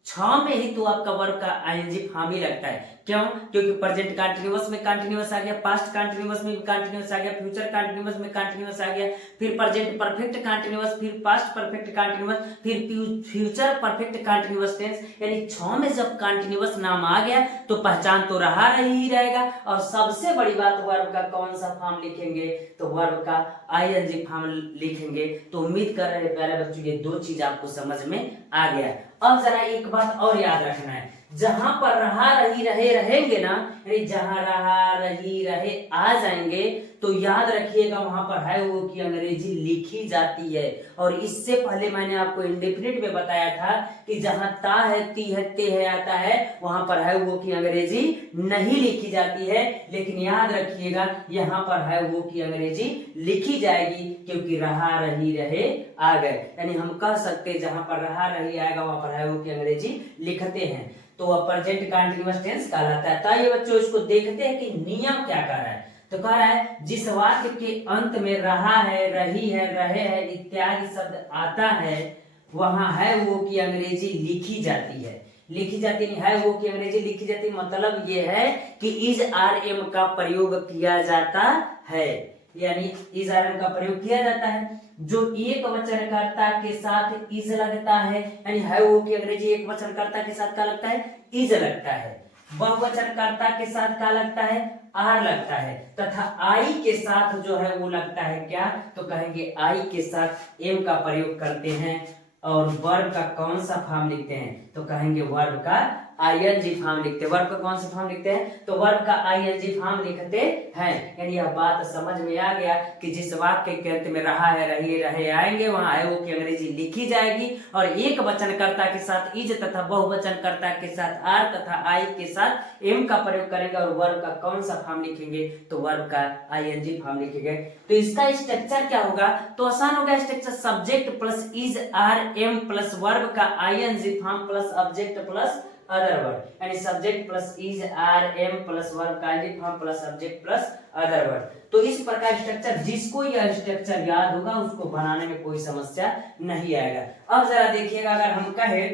6 में ही तो आपका वर्ब का आईएनजी फॉर्म ही लगता है। क्यों? क्योंकि प्रेजेंट कंटीन्यूअस में कंटीन्यूअस आ गया, पास्ट कंटीन्यूअस में कंटीन्यूअस आ गया, फ्यूचर कंटीन्यूअस में कंटीन्यूअस आ गया, फिर प्रेजेंट परफेक्ट कंटीन्यूअस, फिर पास्ट परफेक्ट कंटीन्यूअस, फिर फ्यूचर परफेक्ट कंटीन्यूअस टेंस। यानी 6 में जब कंटीन्यूअस नाम आ गया तो पहचान तो रहा, रही ही रहेगा। और सबसे बड़ी बात, वर्ब का कौन सा फॉर्म लिखेंगे, तो वर्ब का आईएनजी फॉर्म लिखेंगे। तो उम्मीद कर रहे हैं प्यारे बच्चों ये 2 चीज आपको समझ में आ गया। अब जरा एक बात और याद रखना है, जहां पर रहा, रही, रहे रहेंगे ना, यानी जहां रहा, रही, रहे आ जाएंगे तो याद रखिएगा वहां पर है वो की अंग्रेजी लिखी जाती है। और इससे पहले मैंने आपको इंडेफिनिट में बताया था कि जहां ता है, ती है, ते है आता है, वहां पर है वो की अंग्रेजी नहीं लिखी जाती है। लेकिन याद रखिएगा यहाँ पर है वो की अंग्रेजी लिखी जाएगी, क्योंकि रहा, रही, रहे आ गए। यानी हम कह सकते जहां पर रहा, रही आएगा वहां पर है वो की अंग्रेजी लिखते हैं, तो वह प्रेजेंट कंटीन्यूअस टेंस कहलाता है। तो ये बच्चों इसको देखते हैं कि नियम क्या कह रहा है। तो कह रहा है जिस वाक्य के अंत में रहा है, रही है, रहे है इत्यादि शब्द आता है वहां है वो की अंग्रेजी लिखी जाती है। लिखी जाती है वो की अंग्रेजी लिखी जाती है, मतलब ये है कि इज आर एम का प्रयोग किया जाता है। यानी इज आर एम का प्रयोग किया जाता है जो एक वचनकर्ता के साथ इज लगता है, यानी है वो की अंग्रेजी एक वचनकर्ता के साथ क्या लगता है, इज लगता है। बहुवचनकर्ता के साथ क्या लगता है, आर लगता है, तथा आई के साथ जो है वो लगता है क्या, तो कहेंगे आई के साथ एम का प्रयोग करते हैं। और वर्ब का कौन सा फॉर्म लिखते हैं, तो कहेंगे वर्ब का आईएनजी फॉर्म लिखते हैं। वर्ब का कौन सा फॉर्म लिखते हैं, तो वर्ब का आईएनजी फॉर्म लिखते हैं। यानी यह बात समझ में आ गया कि जिस वाक्य के अंत में रहा है, रही, रहे आएंगे, वहां है वो की अंग्रेजी लिखी जाएगी और एक वचनकर्ता के साथ इज तथा बहुवचनकर्ता के साथ आर तथा आई के साथ एम का प्रयोग करेंगे। और वर्ब का कौन सा फॉर्म लिखेंगे, तो वर्ब का आईएनजी फॉर्म लिखेंगे। तो इसका स्ट्रक्चर क्या होगा, तो आसान होगा structure, subject plus is are am plus verb का ING form plus object plus other word, यानी subject plus is are am plus verb का ING form plus subject plus other word. तो इस प्रकार स्ट्रक्चर, जिसको यह स्ट्रक्चर याद होगा उसको बनाने में कोई समस्या नहीं आएगा। अब जरा देखिएगा, अगर हम कहे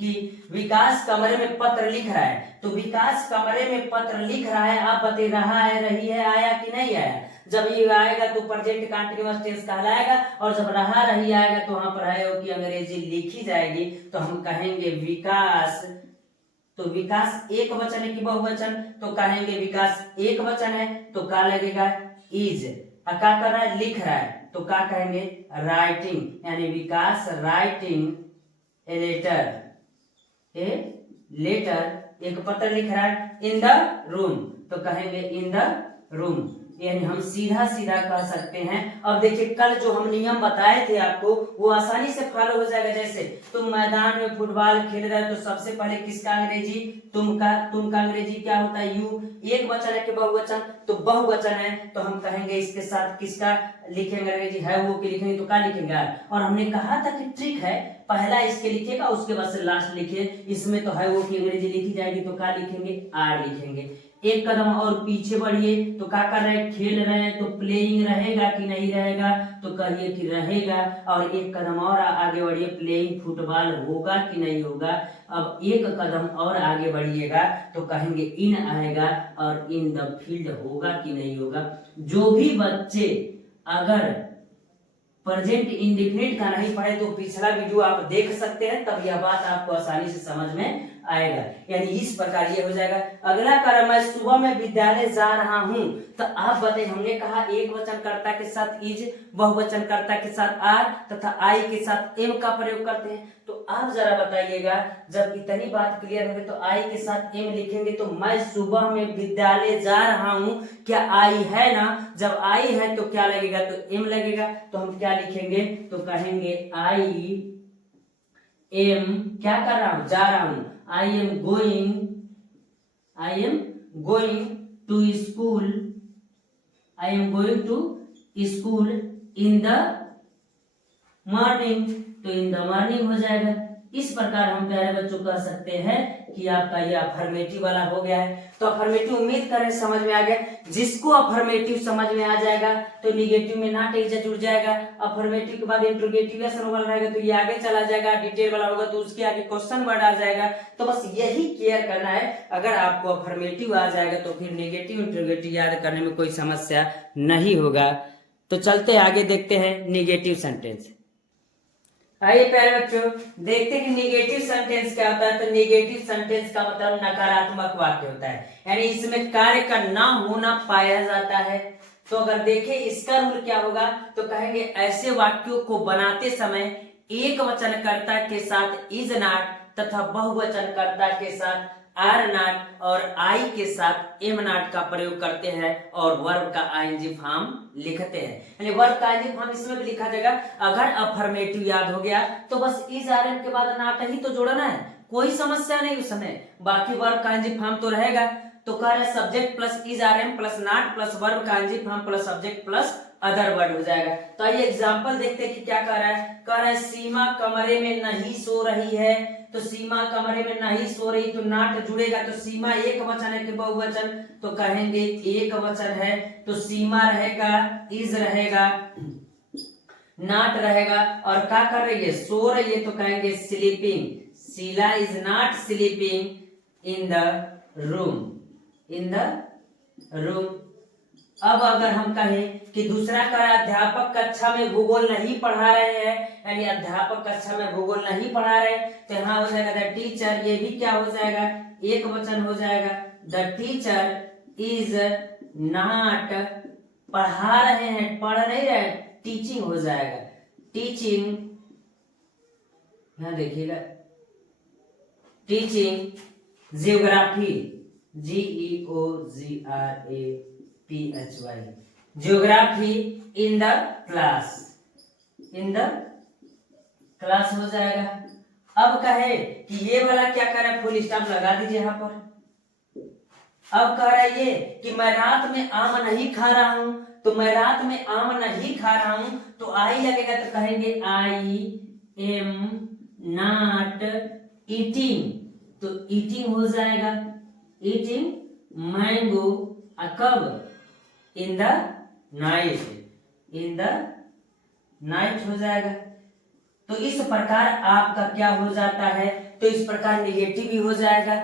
कि विकास कमरे में पत्र लिख रहा है, तो विकास कमरे में पत्र लिख रहा है, आप बता रहा है, रही है, आया कि नहीं आया। जब ये आएगा तो प्रेजेंट कंटीन्यूअस टेंस कहलाएगा, और जब रहा रही आएगा तो वहां पर है कि अंग्रेजी लिखी जाएगी। तो हम कहेंगे विकास, तो विकास एक वचन है कि बहुवचन, तो कहेंगे विकास एक वचन है, तो क्या लगेगा इज। क्या कर रहा है, लिख रहा है, तो क्या कहेंगे राइटिंग, यानी विकास राइटिंग ए लेटर, एक पत्र लिख रहा है इन द रूम, तो कहेंगे इन द रूम। यानी हम सीधा सीधा कह सकते हैं। अब देखिए, कल जो हम नियम बताए थे आपको वो आसानी से फॉलो हो जाएगा। जैसे तुम मैदान में फुटबॉल खेल रहे हो, तो सबसे पहले किसका अंग्रेजी, तुम का अंग्रेजी क्या होता है, यू। एक वचन है कि बहुवचन, तो बहुवचन है, तो हम कहेंगे इसके साथ किसका लिखेंगे अंग्रेजी, है वो की लिखेंगे, तो क्या लिखेंगे। और हमने कहा था कि ट्रिक है, पहला इसके लिखिएगा, उसके बाद से लास्ट लिखिए। इसमें तो है वो की अंग्रेजी लिखी जाएगी, तो क्या लिखेंगे, आर लिखेंगे। एक कदम और पीछे बढ़िए, तो क्या कर रहे हैं, खेल रहे हैं, तो प्लेइंग रहेगा कि नहीं रहेगा, तो कहिए कि रहेगा। और एक कदम और आगे बढ़िए, प्लेइंग फुटबॉल होगा कि नहीं होगा। अब एक कदम और आगे बढ़िएगा, तो कहेंगे इन आएगा, और इन द फील्ड होगा कि नहीं होगा। जो भी बच्चे अगर प्रेजेंट इंडेफिनिट का नहीं पढ़े तो पिछला वीडियो आप देख सकते हैं, तब यह बात आपको आसानी से समझ में आएगा। यानी इस प्रकार ये हो जाएगा। अगला कार्य, मैं सुबह में विद्यालय जा रहा हूं, तो आप बताइए, हमने कहा एक वचनकर्ता के साथ इज, बहुवचनकर्ता के साथ आर तथा आई के साथ एम का प्रयोग करते हैं। तो आप जरा बताइएगा, जब इतनी बात क्लियर होगी तो आई के साथ एम लिखेंगे, तो मैं सुबह में विद्यालय जा रहा हूं, क्या आई है ना, जब आई है तो क्या लगेगा, तो एम लगेगा। तो हम क्या लिखेंगे, तो कहेंगे आई एम, क्या कर रहा हूं, जा रहा हूं, I am going to school, I am going to school in the morning, तो इन द मॉर्निंग हो जाएगा। इस प्रकार हम प्यारे बच्चों कह सकते हैं कि आपका ये अफर्मेटिव वाला हो गया है। तो अफर्मेटिव उम्मीद करें समझ में आ गया। जिसको अफर्मेटिव समझ में आ जाएगा तो निगेटिव में नॉट इज जुड़ जाएगा। अफर्मेटिव के बाद इंट्रोगेटिव वाला रहेगा तो ये आगे चला जाएगा, डिटेल वाला होगा तो उसके आगे क्वेश्चन वर्ड आ जाएगा। तो बस यही केयर करना है। अगर आपको अफर्मेटिव आ जाएगा तो फिर निगेटिव इंट्रोगेटिव याद करने में कोई समस्या नहीं होगा। तो चलते आगे देखते हैं निगेटिव सेंटेंस। आइए प्यारे बच्चों, देखते हैं कि निगेटिव सेंटेंस क्या होता है। तो निगेटिव सेंटेंस का मतलब नकारात्मक वाक्य होता है, यानी इसमें कार्य का ना होना पाया जाता है। तो अगर देखें इसका रूल क्या होगा, तो कहेंगे ऐसे वाक्यों को बनाते समय एक वचनकर्ता के साथ इज नॉट तथा बहुवचनकर्ता के साथ आर नॉट और आई के साथ एम नॉट का प्रयोग करते हैं और वर्ब का आईएनजी फॉर्म लिखते हैं। यानी वर्ब का आईएनजी फॉर्म इसमें भी लिखा जाएगा। अगर अफर्मेटिव याद हो गया तो बस इज आर एम के बाद नॉट ही तो जोड़ना है, कोई समस्या नहीं उसमें। बाकी वर्ब का आईएनजी फॉर्म तो रहेगा। तो कह रहा है subject plus is are am plus not plus verb का ING form plus subject plus other word हो जाएगा। तो आइए एग्जांपल देखते हैं कि क्या कह रहा है। कह रहा है सीमा कमरे में नहीं सो रही है, तो सीमा कमरे में नहीं सो रही, तो नॉट जुड़ेगा। तो सीमा एक वचन है कि बहुवचन, तो कहेंगे एक वचन है, तो सीमा रहेगा, इज रहेगा, नॉट रहेगा, और क्या कर रही है, सो रही है, तो कहेंगे sleeping. Sheela is not sleeping in the room, in the room. अब अगर हम कहें कि दूसरा का अध्यापक कक्षा में भूगोल नहीं पढ़ा रहे हैं, यानी अध्यापक कक्षा में भूगोल नहीं पढ़ा रहे, तो यहाँ हो जाएगा द टीचर। ये भी क्या हो जाएगा, एक वचन हो जाएगा, द टीचर इज नॉट, पढ़ा रहे हैं, पढ़ नहीं रहे, टीचिंग हो जाएगा, टीचिंग, यहां देखिएगा, teaching geography, GEOGRAPHY, geography in the class, in the class हो जाएगा। अब कहे कि ये वाला क्या कर रहा है, फुल स्टॉप लगा दीजिए यहां पर। अब कह रहा है ये कि मैं रात में आम नहीं खा रहा हूं, तो मैं रात में आम नहीं खा रहा हूं, तो आई लगेगा तो कहेंगे आई एम नॉट ईटिंग, तो ईटिंग हो जाएगा, ईटिंग मैंगो, कब, in the night, in the night हो जाएगा। तो इस प्रकार आपका क्या हो जाता है, तो इस प्रकार निगेटिव भी हो जाएगा,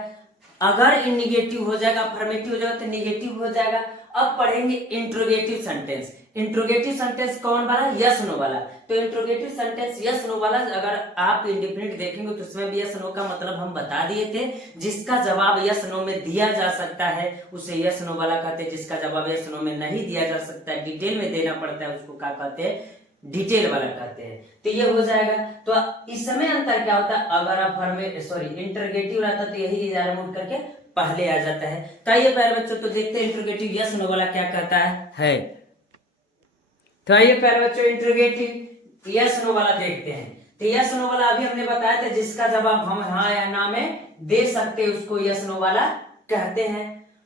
अगर इन निगेटिव हो जाएगा, अफर्मेटिव हो जाएगा तो निगेटिव हो जाएगा। अब पढ़ेंगे इंट्रोगेटिव सेंटेंस। इंट्रोगेटिव सेंटेंस कौन वाला, यस नो वाला। तो इंट्रोगेटिव सेंटेंस यस नो वाला अगर आप इंडिपेंडेंट देखेंगे तो उसमें भी यस नो का मतलब हम बता दिए थे, जिसका जवाब यस नो में दिया जा सकता है उसे यस नो वाला कहते हैं, जिसका जवाब यस नो में नहीं दिया जा सकता है, डिटेल में देना पड़ता है, उसको क्या कहते हैं, डिटेल वाला कहते हैं। तो ये हो जाएगा। तो इस समय अंतर क्या होता है, अगर आप इंटरोगेटिव रहता तो यही इजारा मूड करके पहले आ जाता है। तो आइए प्यारे बच्चों तो देखते हैं इंटरोगेटिव यस नो वाला क्या कहता है। तो आइए प्यारे बच्चों इंटरोगेटिव यस नो वाला देखते हैं। तो यस नो वाला अभी हमने बताया था, जिसका जवाब हम हाँ या ना में दे सकते उसको यस नो वाला कहते हैं।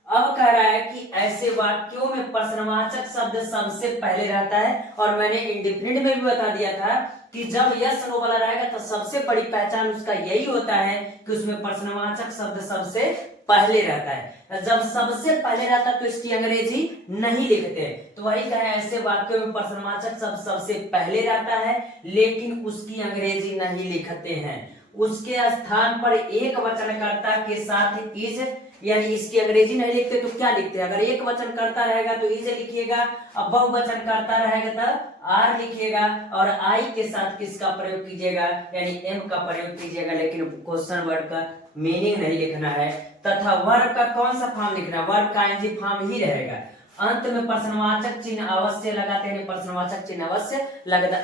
अब कह रहा है कि ऐसे वाक्यों में प्रश्नवाचक शब्द सबसे पहले रहता है, और मैंने इंडिफिनिट में भी बता दिया था कि जब यस नो वाला रहेगा तो सबसे बड़ी पहचान उसका यही होता है कि उसमें प्रश्नवाचक शब्द सबसे पहले रहता है। जब सबसे पहले रहता है तो इसकी अंग्रेजी नहीं लिखते, तो वही कहा ऐसे वाक्यों में प्रश्नवाचक शब्द सबसे पहले रहता है लेकिन उसकी अंग्रेजी नहीं लिखते हैं। उसके स्थान पर एक वचनकर्ता के साथ इज, यानी इसकी अंग्रेजी नहीं लिखते तो क्या लिखते हैं, अगर एक वचन करता रहेगा तो इज लिखिएगा, अब बहुवचन करता रहेगा तो आर लिखिएगा, और आई के साथ किसका प्रयोग कीजिएगा, यानी एम का प्रयोग कीजिएगा, लेकिन क्वेश्चन वर्ड का मीनिंग नहीं लिखना है। तथा वर्ब का कौन सा फॉर्म लिखना है, वर्ब का आईएनजी फॉर्म ही रहेगा। अंत में प्रश्नवाचक चिन्ह अवश्य लगाते हैं, प्रश्नवाचक चिन्ह अवश्य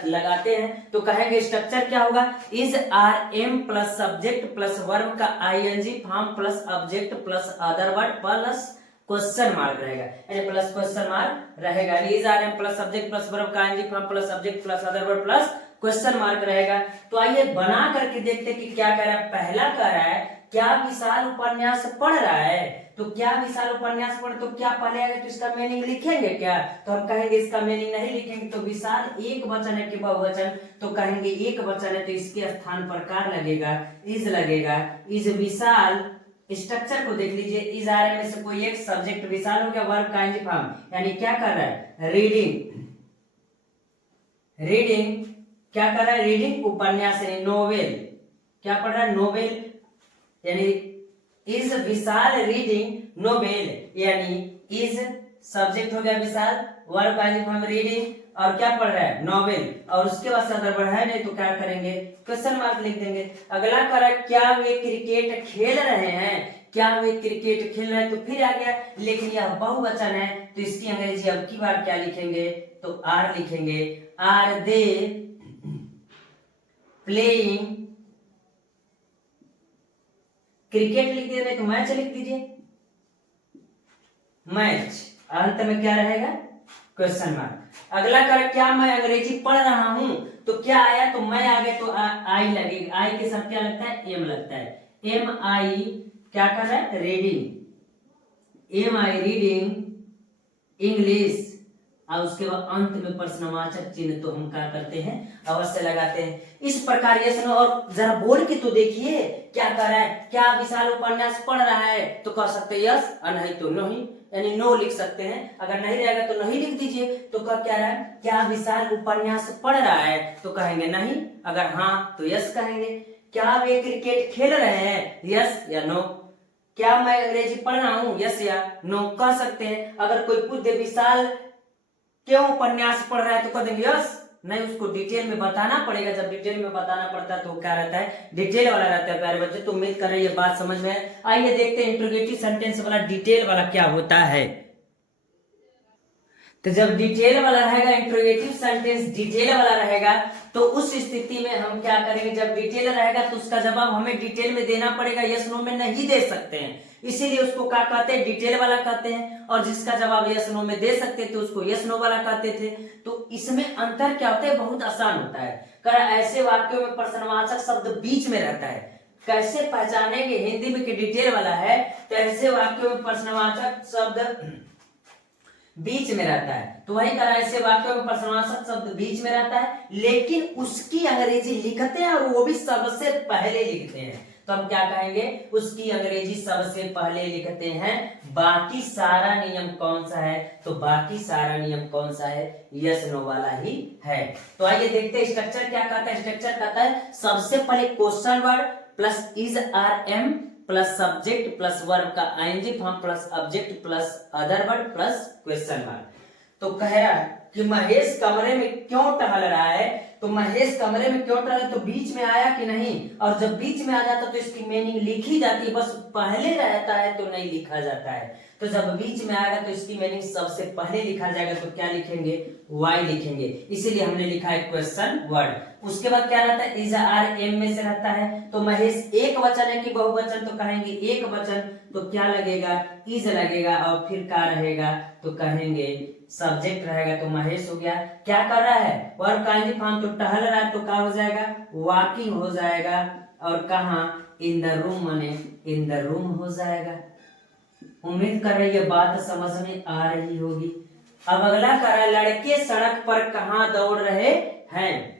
लगाते हैं। तो कहेंगे स्ट्रक्चर क्या होगा, is are am plus subject plus verb का ING form plus object plus other word plus question mark रहेगा, यानी प्लस क्वेश्चन मार्क रहेगा। Is are am plus subject plus verb का ING form plus subject plus other word plus question mark रहेगा। तो आइए बना करके देखते कि क्या कह रहा है। पहला कह रहा है क्या विशाल उपन्यास पढ़ रहा है, तो क्या विशाल उपन्यास पढ़, तो क्या पहले आएगा तो इसका मीनिंग लिखेंगे क्या, तो हम कहेंगे इसका मीनिंग नहीं लिखेंगे। तो विशाल एक वचन है कि बहुवचन, तो कहेंगे एक वचन है तो इसके स्थान पर कार लगेगा, इज लगेगा, इज विशाल। स्ट्रक्चर को देख लीजिए, इज आ रहे में से कोई एक सब्जेक्ट विशाल हो गया, वर्ब का आईएनजी फॉर्म, यानी क्या कर रहा है, रीडिंग, रीडिंग क्या कर रहा है, रीडिंग उपन्यास यानी नोवेल, क्या पढ़ रहा है, नोवेल, यानी इज विशाल रीडिंग नोवेल, यानी इज सब्जेक्ट हो गया विशाल, वर्ब का आईएनजी फॉर्म रीडिंग, और क्या पढ़ रहा है, नोवेल, और उसके बाद से अदर वर्ड है नहीं तो क्या करेंगे, क्वेश्चन मार्क लिख देंगे। अगला कह रहा है क्या वे क्रिकेट खेल रहे हैं, क्या वे क्रिकेट खेल रहे हैं, तो फिर आ गया, लेकिन यह बहुवचन है तो इसकी अंग्रेजी अब की बार क्या लिखेंगे, तो आर लिखेंगे, आर दे प्लेइंग क्रिकेट लिख दीजिए, नहीं तो मैच लिख दीजिए, मैच, अंत में क्या रहेगा, क्वेश्चन मार्क। अगला कर क्या मैं अंग्रेजी पढ़ रहा हूं, तो क्या आया, तो मैं आ गया तो आई लगेगा, आई के साथ क्या लगता है, एम लगता है, एम आई क्या कर रहा है, reading, am I reading English, और उसके बाद अंत में प्रश्नवाचक चिन्ह तो हम क्या करते हैं, अवश्य लगाते हैं। इस प्रकार यस नो, और जरा बोल के तो देखिए क्या कर रहा है, क्या विशाल उपन्यास पढ़ रहा है, तो कह सकते हैं यस, और नहीं तो नहीं, यानी नो लिख सकते हैं। अगर नहीं रहेगा तो नहीं लिख दीजिए। तो क्या रहा है, क्या विशाल उपन्यास पढ़ रहा है, तो कहेंगे नहीं, अगर हाँ तो यस कहेंगे। क्या वे क्रिकेट खेल रहे हैं, यस या नो। क्या मैं अंग्रेजी पढ़ रहा हूँ, यस या नो कह सकते हैं। अगर कोई पूछ दे विशाल क्यों उपन्यास पढ़ रहा है, तो कह देंगे यस, नहीं, उसको डिटेल में बताना पड़ेगा। जब डिटेल में बताना पड़ता है तो क्या रहता है, डिटेल वाला रहता है प्यारे बच्चे। तो उम्मीद कर रहे हैं ये बात समझ में आए। आइए देखते हैं इंट्रोगेटिव सेंटेंस वाला डिटेल वाला क्या होता है। तो जब डिटेल वाला रहेगा, इंट्रोगेटिव सेंटेंस डिटेल वाला रहेगा, तो उस स्थिति में हम क्या करेंगे, जब डिटेल रहेगा तो उसका जवाब हमें डिटेल में देना पड़ेगा, यस नो में नहीं दे सकते हैं। इसीलिए उसको क्या कहते हैं, डिटेल वाला कहते हैं। और जिसका जवाब यस नो में दे सकते थे उसको यस नो वाला कहते थे। तो इसमें अंतर क्या होता है, बहुत आसान होता है। कर ऐसे वाक्यों में प्रश्नवाचक शब्द बीच में रहता है। कैसे पहचानेंगे, हिंदी में कि डिटेल वाला है, तो ऐसे वाक्यों में प्रश्नवाचक शब्द बीच में रहता है। तो वही करा, ऐसे वाक्यों में प्रश्नवाचक शब्द बीच में रहता है, लेकिन उसकी अंग्रेजी लिखते हैं और वो भी सबसे पहले लिखते हैं। तो हम क्या कहेंगे, उसकी अंग्रेजी सबसे पहले लिखते हैं। बाकी सारा नियम कौन सा है, तो बाकी सारा नियम कौन सा है, यस नो वाला ही है। तो आइए देखते हैं स्ट्रक्चर क्या कहता है। स्ट्रक्चर कहता है सबसे पहले question word plus is are am plus subject plus verb का ING form plus object plus other word plus question mark. तो कह रहा है कि महेश कमरे में क्यों टहल रहा है, तो महेश कमरे में क्यों टहल, तो बीच में आया कि नहीं, और जब बीच में आ जाता तो इसकी मीनिंग लिखी जाती है, बस पहले रहता है तो नहीं लिखा जाता है। तो जब बीच में आएगा तो इसकी मीनिंग सबसे पहले लिखा जाएगा, तो क्या लिखेंगे, वाई लिखेंगे। इसीलिए हमने लिखा है क्वेश्चन वर्ड। उसके बाद क्या रहता है, इज आर एम में से रहता है। तो महेश एक वचन है कि बहुवचन, तो कहेंगे एक वचन, तो क्या लगेगा, इज लगेगा, और फिर क्या रहेगा, तो कहेंगे सब्जेक्ट रहेगा। तो महेश हो गया, क्या कर रहा है, वर्ब का आईएनजी फॉर्म, तो टहल रहा है, तो क्या हो जाएगा, वॉकिंग हो जाएगा। और कहा, इन द रूम माने इन द रूम हो जाएगा। उम्मीद कर रही है बात समझ में आ रही होगी। अब अगला कर रहा है, लड़के सड़क पर कहाँ दौड़ रहे हैं।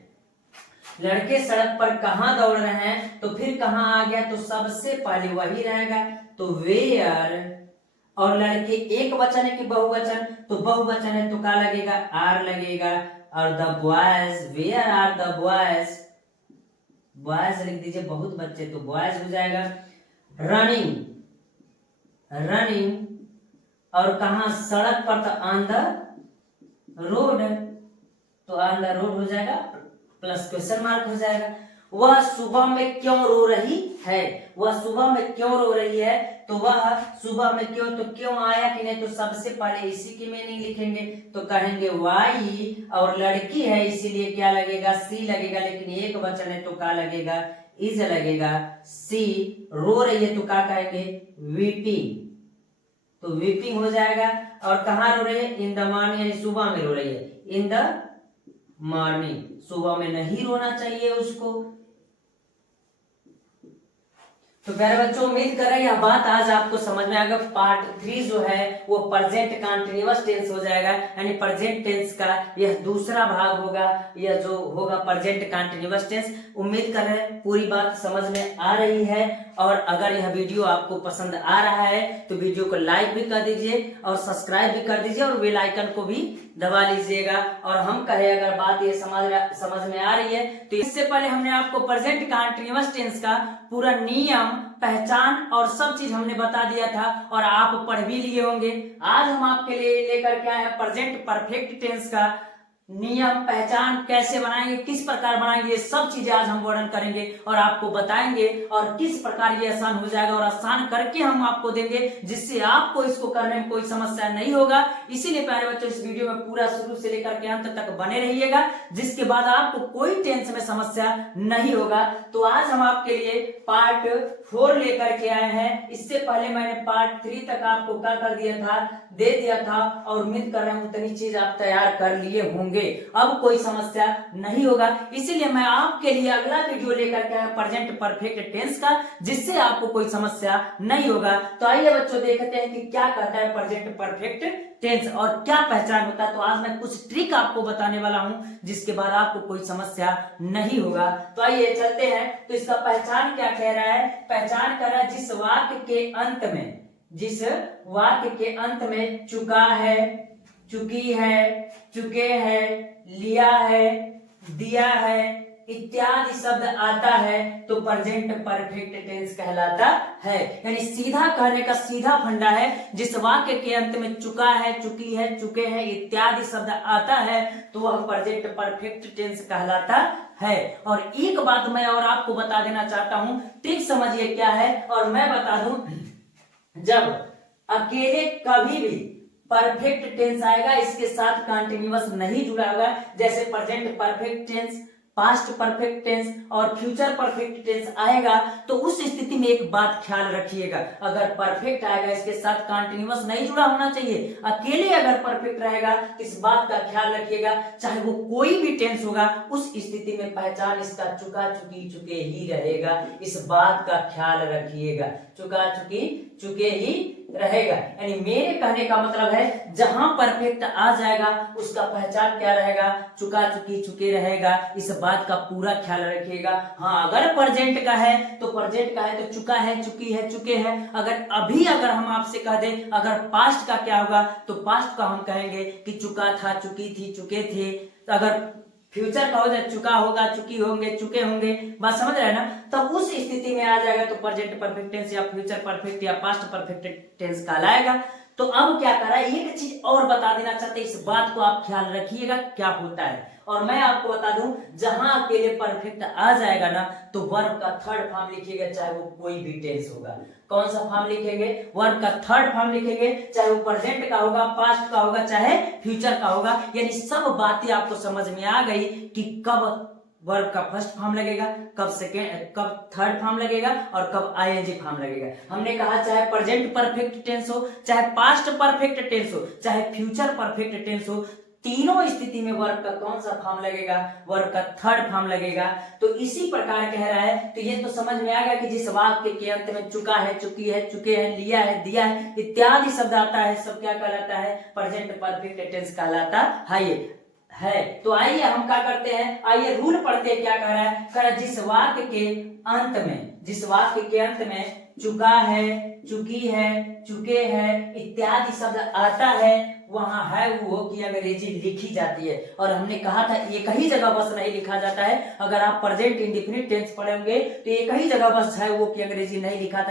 लड़के सड़क पर कहाँ दौड़ रहे हैं, तो फिर कहाँ आ गया, तो सबसे पहले वही रहेगा, तो वेयर। और लड़के एक वचन है कि बहुवचन, तो बहुवचन है तो क्या लगेगा, आर लगेगा। और the boys, where are the boys, boys लिख दीजिए, बहुत बच्चे, तो बॉयज हो जाएगा। रनिंग, रनिंग, और कहा सड़क पर, तो ऑन द रोड, तो ऑन द रोड हो जाएगा, प्लस क्वेश्चन मार्क हो जाएगा। वह सुबह में क्यों रो रही है, वह सुबह में क्यों रो रही है, तो वह सुबह में क्यों, तो क्यों आया कि नहीं, तो सबसे पहले इसी की मीनिंग लिखेंगे, तो कहेंगे वाई। और लड़की है इसीलिए क्या लगेगा, सी लगेगा, लेकिन एक वचन है तो क्या लगेगा, इज लगेगा। सी रो रही है तो क्या कहेंगे, वीपिंग, तो वीपिंग हो जाएगा। और कहाँ रो रही है, इन द मॉर्निंग, यानी सुबह में रो रही है, इन द मॉर्निंग, सुबह में नहीं रोना चाहिए उसको। तो प्यारे बच्चों, उम्मीद कर रहे हैं यह बात आज आपको समझ में आएगा। पार्ट 3 जो है वो प्रेजेंट कंटीन्यूअस टेंस हो जाएगा, यानी प्रेजेंट टेंस का यह दूसरा भाग होगा, यह जो होगा प्रेजेंट कंटीन्यूअस टेंस। उम्मीद कर रहे हैं पूरी बात समझ में आ रही है। और अगर यह वीडियो आपको पसंद आ रहा है तो वीडियो को लाइक भी कर दीजिए और सब्सक्राइब भी कर दीजिए और बेल आइकन को भी दबा लीजिएगा। और हम कहे अगर बात ये समझ में आ रही है, तो इससे पहले हमने आपको प्रेजेंट कंटीन्यूअस टेंस का पूरा नियम, पहचान और सब चीज हमने बता दिया था और आप पढ़ भी लिए होंगे। आज हम आपके लिए लेकर के आए हैं प्रेजेंट परफेक्ट टेंस का नियम, पहचान कैसे बनाएंगे, किस प्रकार बनाएंगे, ये सब चीजें आज हम वर्णन करेंगे और आपको बताएंगे और किस प्रकार ये आसान हो जाएगा और आसान करके हम आपको देंगे, जिससे आपको इसको करने में कोई समस्या नहीं होगा। इसीलिए प्यारे बच्चों, इस वीडियो में पूरा शुरू से लेकर के अंत तक बने रहिएगा, जिसके बाद आपको कोई टेंस में समस्या नहीं होगा। तो आज हम आपके लिए पार्ट 4 लेकर के आए हैं। इससे पहले मैंने पार्ट 3 तक आपको क्या कर दिया था, दे दिया था, और उम्मीद कर रहे हैं उतनी चीज आप तैयार कर लिए होंगे, अब कोई समस्या नहीं होगा। इसीलिए मैं आपके लिए अगला वीडियो लेकर के आया प्रेजेंट परफेक्ट टेंस का, जिससे आपको कोई समस्या नहीं होगा। तो आइए बच्चों, देखते हैं कि क्या कहता है प्रेजेंट परफेक्ट टेंस और क्या पहचान होता है। तो आज मैं कुछ ट्रिक आपको बताने वाला हूं, जिसके बाद आपको कोई समस्या नहीं होगा। तो आइए चलते हैं। तो इसका पहचान क्या कह रहा है, पहचान कर रहा है जिस वाक्य के अंत में, जिस वाक्य के अंत में चुका है, चुकी है, चुके हैं, लिया है, दिया है, इत्यादि शब्द आता है तो प्रेजेंट परफेक्ट टेंस कहलाता है। यानी सीधा कहने का सीधा फंडा है, जिस वाक्य के अंत में चुका है, चुकी है, चुके हैं इत्यादि शब्द आता है तो वह प्रेजेंट परफेक्ट टेंस कहलाता है। और एक बात मैं और आपको बता देना चाहता हूं, ट्रिक समझिए क्या है और मैं बता दूं। जब अकेले कभी भी परफेक्ट टेंस आएगा, इसके साथ कंटिन्यूअस नहीं जुड़ा होगा, जैसे present perfect tense, past perfect tense और फ्यूचर परफेक्ट टेंस आएगा, तो उस स्थिति में एक बात ख्याल रखिएगा, अगर परफेक्ट आएगा इसके साथ कंटिन्यूअस नहीं जुड़ा होना चाहिए, अकेले अगर परफेक्ट रहेगा इस बात का ख्याल रखिएगा, चाहे वो कोई भी टेंस होगा उस स्थिति में पहचान इसका चुका, चुकी, चुके ही रहेगा। इस बात का ख्याल रखिएगा, चुका, चुकी, चुके ही रहेगा। यानी मेरे कहने का मतलब है जहां परफेक्ट आ जाएगा उसका पहचान क्या रहेगा, चुका, चुकी, चुके रहेगा। इस बात का पूरा ख्याल रखिएगा। हाँ, अगर प्रेजेंट का है तो प्रेजेंट का है तो चुका है, चुकी है, चुके हैं। अगर हम आपसे कह दें अगर पास्ट का क्या होगा तो पास्ट का हम कहेंगे कि चुका था, चुकी थी, चुके थे। अगर फ्यूचर का हो जाए चुका होगा, चुकी होंगे, चुके होंगे, बात समझ रहे हैं ना। तब उस स्थिति में आ जाएगा तो प्रेजेंट परफेक्ट टेंस या फ्यूचर परफेक्ट या पास्ट परफेक्ट टेंस कहलाएगा। तो अब क्या करा, एक चीज और बता देना चाहते हैं, इस बात को आप ख्याल रखिएगा क्या होता है। और मैं आपको बता दूं, जहां अकेले परफेक्ट आ जाएगा ना तो वर्ब का थर्ड फॉर्म लिखिएगा, चाहे वो कोई भी टेंस होगा। कौन सा फॉर्म लिखेंगे, वर्ब का थर्ड फॉर्म लिखेंगे, चाहे वो प्रेजेंट का होगा, पास्ट का होगा, चाहे फ्यूचर का होगा। यानी सब बातें आपको समझ में आ गई कि कब वर्ब का फर्स्ट फॉर्म लगेगा, कब थर्ड फॉर्म लगेगा और कब आईएनजी फॉर्म लगेगा। हमने कहा चाहे प्रेजेंट परफेक्ट टेंस हो, चाहे पास्ट परफेक्ट टेंस हो, चाहे फ्यूचर परफेक्ट टेंस हो, तीनों स्थिति में वर्ब का कौन सा फॉर्म लगेगा, वर्ब का थर्ड फॉर्म लगेगा। तो इसी प्रकार कह रहा है, तो ये तो समझ में आ गया कि जिस वाक्य के अंत में चुका है, चुकी है, चुके हैं, लिया है, दिया है इत्यादि शब्द आता है, सब क्या कहलाता है, प्रेजेंट परफेक्ट टेंस कहलाता है। तो आइए हम क्या करते हैं, आइए रूल पढ़ते हैं। क्या कह रहा है, कह रहा है जिस वाक्य के अंत में चुका है, चुकी है, चुके हैं इत्यादि शब्द आता है वहां है वो की अंग्रेजी लिखी जाती है। और हमने कहा था एक ही जगह बस नहीं लिखा जाता है। अगर आप प्रेजेंट इंडेफिनिट टेंस पढ़ेंगे तो एक ही जगह बस है वो की अंग्रेजी नहीं लिखा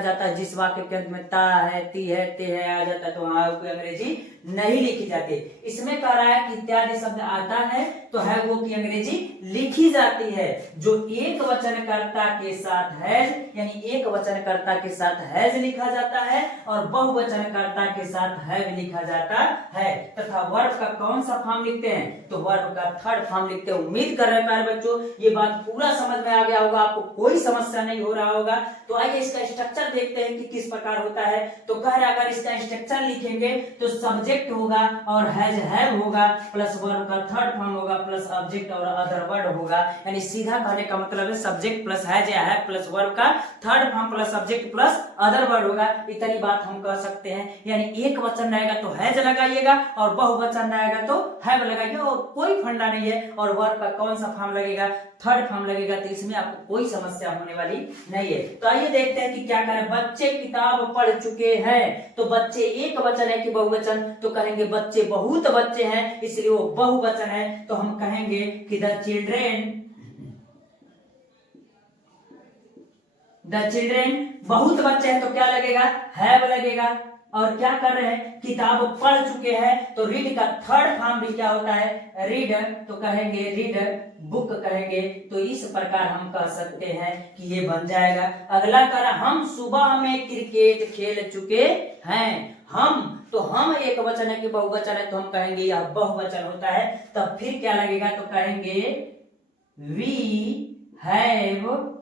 जाता है। जिस वाक्य के अंत में ता है, ती है, ते है आ जाता है तो वहां कोई अंग्रेजी नहीं लिखी जाती। इसमें कह रहा है कि इत्यादि शब्द आता है तो है वो की अंग्रेजी लिखी जाती है, जो एक वचनकर्ता के साथ हैज, यानी एक वचनकर्ता के साथ हैज लिखा जाता है और बहुवचनकर्ता के साथ हैव लिखा जाता है। तथा वर्ब का कौन सा फॉर्म लिखते हैं, तो वर्ब का थर्ड फॉर्म लिखते हैं। उम्मीद कर रहे हैं बच्चों ये बात पूरा समझ में आ गया होगा, आपको कोई समस्या नहीं हो रहा होगा। तो आइए इसका स्ट्रक्चर देखते हैं कि किस प्रकार होता है। तो कह रहा है अगर इसका स्ट्रक्चर लिखेंगे तो सब्जेक्ट होगा और हैज हैव होगा प्लस वर्ब का थर्ड फॉर्म होगा प्लस ऑब्जेक्ट और अदर वर्ड होगा। यानी सीधा कहने का मतलब है सब्जेक्ट प्लस हैज या हैव प्लस वर्ब का third form plus subject plus other word होगा। इतनी बात हम कह सकते हैं। यानी एक वचन रहेगा तो हैज लगाइएगा और बहुवचन रहेगा तो हैव लगाइएगा और कोई फंडा नहीं है। और वर्ब का कौन सा फॉर्म लगेगा, थर्ड फॉर्म लगेगा, तो इसमें आपको कोई समस्या होने वाली नहीं है। तो आइए देखते हैं कि क्या करें। बच्चे किताब पढ़ चुके हैं, तो बच्चे एक वचन है कि बहुवचन, तो कहेंगे बच्चे बहुत बच्चे हैं इसलिए वो बहुवचन है। तो हम कहेंगे कि द चिल्ड्रेन बहुत बच्चे हैं तो क्या लगेगा, हैव लगेगा। और क्या कर रहे हैं, किताब पढ़ चुके हैं तो रीड का थर्ड फॉर्म भी क्या होता है, रीड, तो कहेंगे रीड बुक कहेंगे। तो इस प्रकार हम कह सकते हैं कि ये बन जाएगा। अगला करा हम सुबह में क्रिकेट खेल चुके हैं। हम एक वचन है कि बहुवचन है तो हम कहेंगे यह बहुवचन होता है। तब फिर क्या लगेगा, तो कहेंगे वी हैव,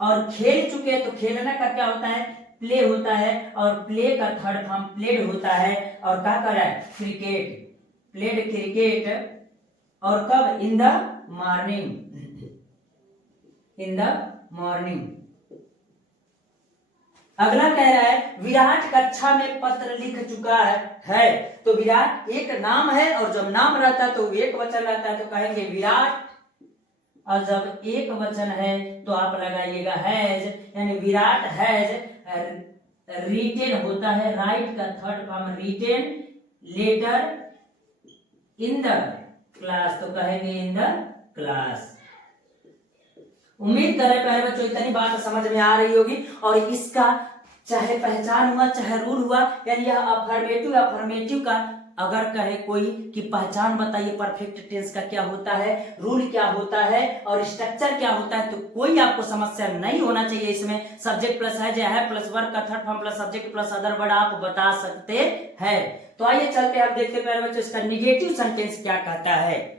और खेल चुके तो खेलना का क्या होता है, प्ले होता है और प्ले का थर्ड फॉर्म प्लेड होता है। और क्या कर रहा है, क्रिकेट, प्लेड क्रिकेट, और कब, इन द मॉर्निंग। अगला कह रहा है विराट कक्षा में पत्र लिख चुका है। तो विराट एक नाम है और जब नाम रहता है तो एक वचन रहता है तो कहेंगे विराट, और जब एक वचन है तो आप लगाइएगा हैज, यानी विराट हैज रिटेन होता है, राइट का third form written letter in the class, तो कहेंगे इन द क्लास। उम्मीद कर रहे प्यारे बच्चों इतनी बात समझ में आ रही होगी। और इसका चाहे पहचान हुआ चाहे रूल हुआ, यानी यह अफर्मेटिव का अगर कहे कोई कि पहचान बताइए परफेक्ट टेंस का क्या होता है, रूल क्या होता है और स्ट्रक्चर क्या होता है, तो कोई आपको समस्या नहीं होना चाहिए। इसमें सब्जेक्ट प्लस है प्लस वर्ब का third form plus subject plus other word आप बता सकते हैं। तो आइए चलते हैं, अब देखते हैं प्यारे बच्चों इसका निगेटिव सेंटेंस क्या कहता है।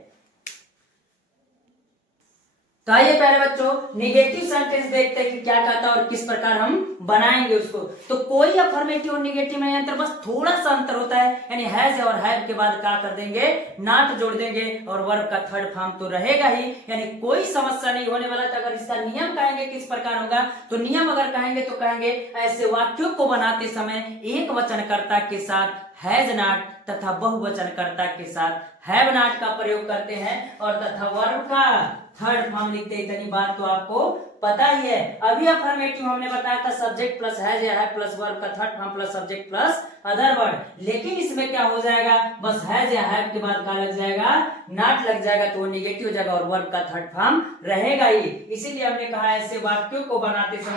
तो आइए प्यारे बच्चों निगेटिव सेंटेंस देखते हैं कि क्या कहता है और किस प्रकार हम बनाएंगे उसको। तो कोई अफर्मेटिव और निगेटिव में अंतर, बस थोड़ा सा अंतर होता है, यानी हैज और हैव के बाद क्या कर देंगे, नॉट जोड़ देंगे और वर्ब का थर्ड फॉर्म तो रहेगा ही, यानी कोई समस्या नहीं होने वाला। तो अगर इसका नियम कहेंगे किस प्रकार होगा, तो नियम अगर कहेंगे तो कहेंगे ऐसे वाक्यों को बनाते समय एक वचनकर्ता के साथ हैज नॉट तथा बहुवचनकर्ता के साथ हैव नॉट का प्रयोग करते हैं और तथा वर्ब का थर्ड फॉर्म लिखते हैं। इतनी बात तो आपको पता ही है। अभी अफर्मेटिव हमने बताया था सब्जेक्ट प्लस हैज या है प्लस वर्ब का third form plus subject plus other word, लेकिन इसमें क्या हो जाएगा, बस हैज या हैव के बाद क्या लग जाएगा, नॉट लग जाएगा, तो वो निगेटिव हो जाएगा और वर्ब का थर्ड फॉर्म रहेगा ही। इसीलिए हमने कहा ऐसे वाक्यों को बनाते समय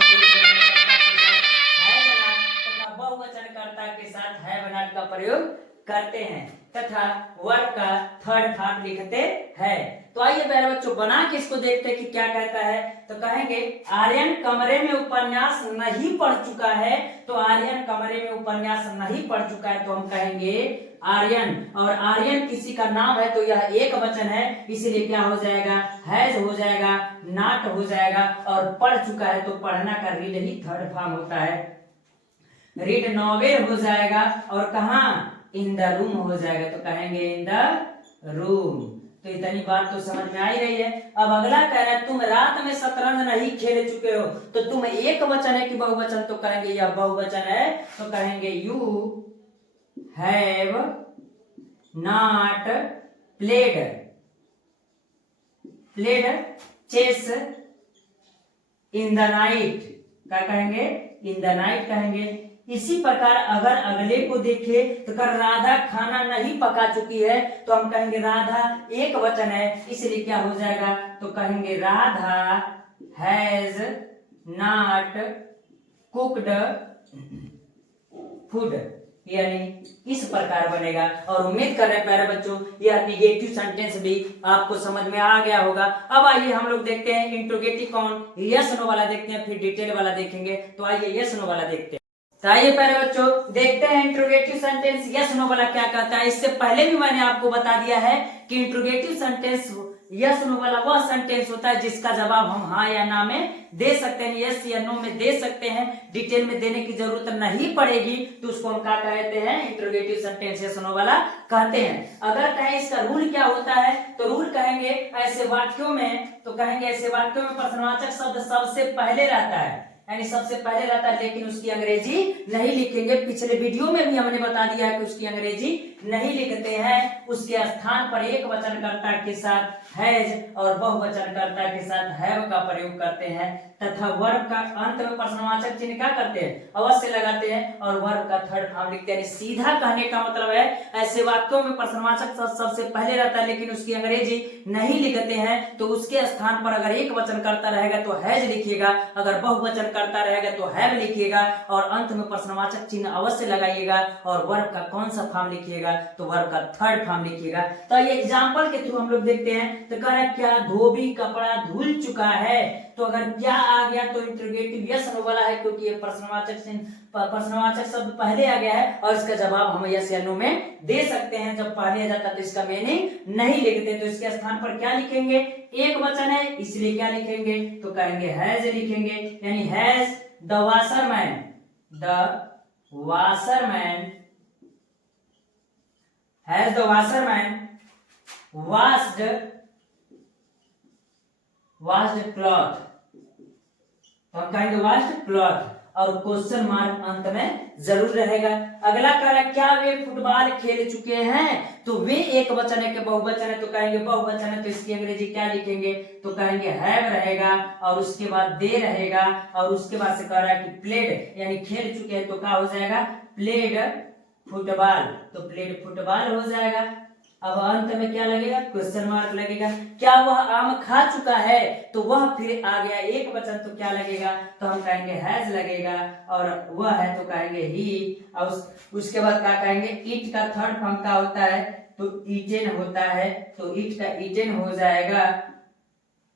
बहुवचनकर्ता के साथ हैव नॉट का प्रयोग करते हैं तथा वर्ब का थर्ड फॉर्म लिखते हैं। तो आइए प्यारे बच्चों बना के इसको देखते हैं कि क्या कहता है। तो कहेंगे आर्यन कमरे में उपन्यास नहीं पढ़ चुका है। तो आर्यन कमरे में उपन्यास नहीं पढ़ चुका है, तो हम कहेंगे आर्यन, और आर्यन किसी का नाम है तो यह एक वचन है, इसीलिए क्या हो जाएगा, हैज हो जाएगा, नॉट हो जाएगा और पढ़ चुका है तो पढ़ना का रीड ही थर्ड फॉर्म होता है। रीड नॉवेल हो जाएगा और कहा इन द रूम हो जाएगा, तो कहेंगे इन द रूम। तो इतनी बात तो समझ में आ ही रही है। अब अगला कह रहा है तुम रात में शतरंज नहीं खेल चुके हो। तो तुम एक वचन है कि बहुवचन, तो कहेंगे यह बहुवचन है, तो कहेंगे you have not played chess in the night. क्या कहेंगे, इन द नाइट कहेंगे। इसी प्रकार अगर अगले को देखे तो कर राधा खाना नहीं पका चुकी है, तो हम कहेंगे राधा एक वचन है, इसलिए क्या हो जाएगा, तो कहेंगे Radha has not cooked food, यानी इस प्रकार बनेगा। और उम्मीद कर रहे हैं प्यारे बच्चों यह निगेटिव सेंटेंस भी आपको समझ में आ गया होगा। अब आइए हम लोग देखते हैं इंट्रोगेटिव कौन, यस नो वाला देखते हैं, फिर डिटेल वाला देखेंगे। तो आइए यस नो वाला देखते हैं। तो आइए प्यारे बच्चों देखते हैं इंट्रोगेटिव सेंटेंस यस नो वाला क्या कहता है। इससे पहले भी मैंने आपको बता दिया है कि इंट्रोगेटिव सेंटेंस यस नो वाला वह सेंटेंस होता है जिसका जवाब हम हाँ या ना में दे सकते हैं, यस या नो में दे सकते हैं, डिटेल में देने की जरूरत नहीं पड़ेगी, तो उसको हम क्या कहते हैं, इंट्रोगेटिव सेंटेंस यस नो वाला कहते हैं। अगर कहें इसका रूल क्या होता है, तो रूल कहेंगे ऐसे वाक्यों में, तो कहेंगे ऐसे वाक्यों में प्रश्नवाचक शब्द सबसे पहले रहता है, यानी सबसे पहले रहता है, लेकिन उसकी अंग्रेजी नहीं लिखेंगे। पिछले वीडियो में भी हमने बता दिया है कि उसकी अंग्रेजी नहीं लिखते हैं, उसके स्थान पर एक वचनकर्ता के साथ हैज और बहुवचनकर्ता के साथ हैव का प्रयोग करते हैं तथा वर्ब का अंत में प्रश्नवाचक चिन्ह क्या करते हैं, अवश्य लगाते हैं और वर्ब का थर्ड फॉर्म लिखते हैं। सीधा कहने का मतलब है ऐसे वाक्यों में प्रश्नवाचक सबसे पहले रहता है लेकिन उसकी अंग्रेजी नहीं लिखते हैं, तो उसके स्थान पर अगर एक वचनकर्ता रहेगा तो हैज लिखिएगा, अगर बहुवचन करता रहेगा तो हैव लिखिएगा और अंत में प्रश्नवाचक चिन्ह अवश्य लगाइएगा और वर्ब का कौन सा फॉर्म लिखिएगा, तो वर्ब का थर्ड फॉर्म लिखिएगा। तो ये एग्जांपल के थ्रू हम लोग देखते हैं। तो कह रहा है क्या धोबी कपड़ा धुल चुका है, तो अगर क्या आ गया तो इंट्रोगेटिव यस नो वाला है, क्योंकि ये प्रश्नवाचक शब्द पहले आ गया है और इसका जवाब हम यस या नो में दे सकते हैं। जब पहले आ जाता तो इसका मीनिंग नहीं लिखते, तो इसके स्थान पर क्या लिखेंगे, एक वचन है इसलिए क्या लिखेंगे, तो कहेंगे हैज लिखेंगे, यानी has the washerman has the washerman washed cloth, तो हम कहेंगे washed cloth और क्वेश्चन मार्क अंत में जरूर रहेगा। अगला कह रहा है क्या वे फुटबॉल खेल चुके हैं, तो वे एक वचन है कि बहुवचन है, तो कहेंगे बहुवचन है, तो इसकी अंग्रेजी क्या लिखेंगे, तो कहेंगे हैव रहेगा और उसके बाद दे रहेगा और उसके बाद से कह रहा है कि प्लेड यानी खेल चुके हैं, तो क्या हो जाएगा, प्लेड फुटबॉल, तो प्लेड फुटबॉल हो जाएगा। अब अंत में क्या लगेगा, क्वेश्चन मार्क लगेगा। क्या वह आम खा चुका है, तो वह फिर आ गया एक वचन, तो क्या लगेगा, तो हम कहेंगे हैज लगेगा, और वह है तो कहेंगे ही। और उसके बाद क्या कहेंगे, इट का थर्ड फॉर्म क्या होता है, तो ईटेन होता है, तो इट का ईटेन हो जाएगा,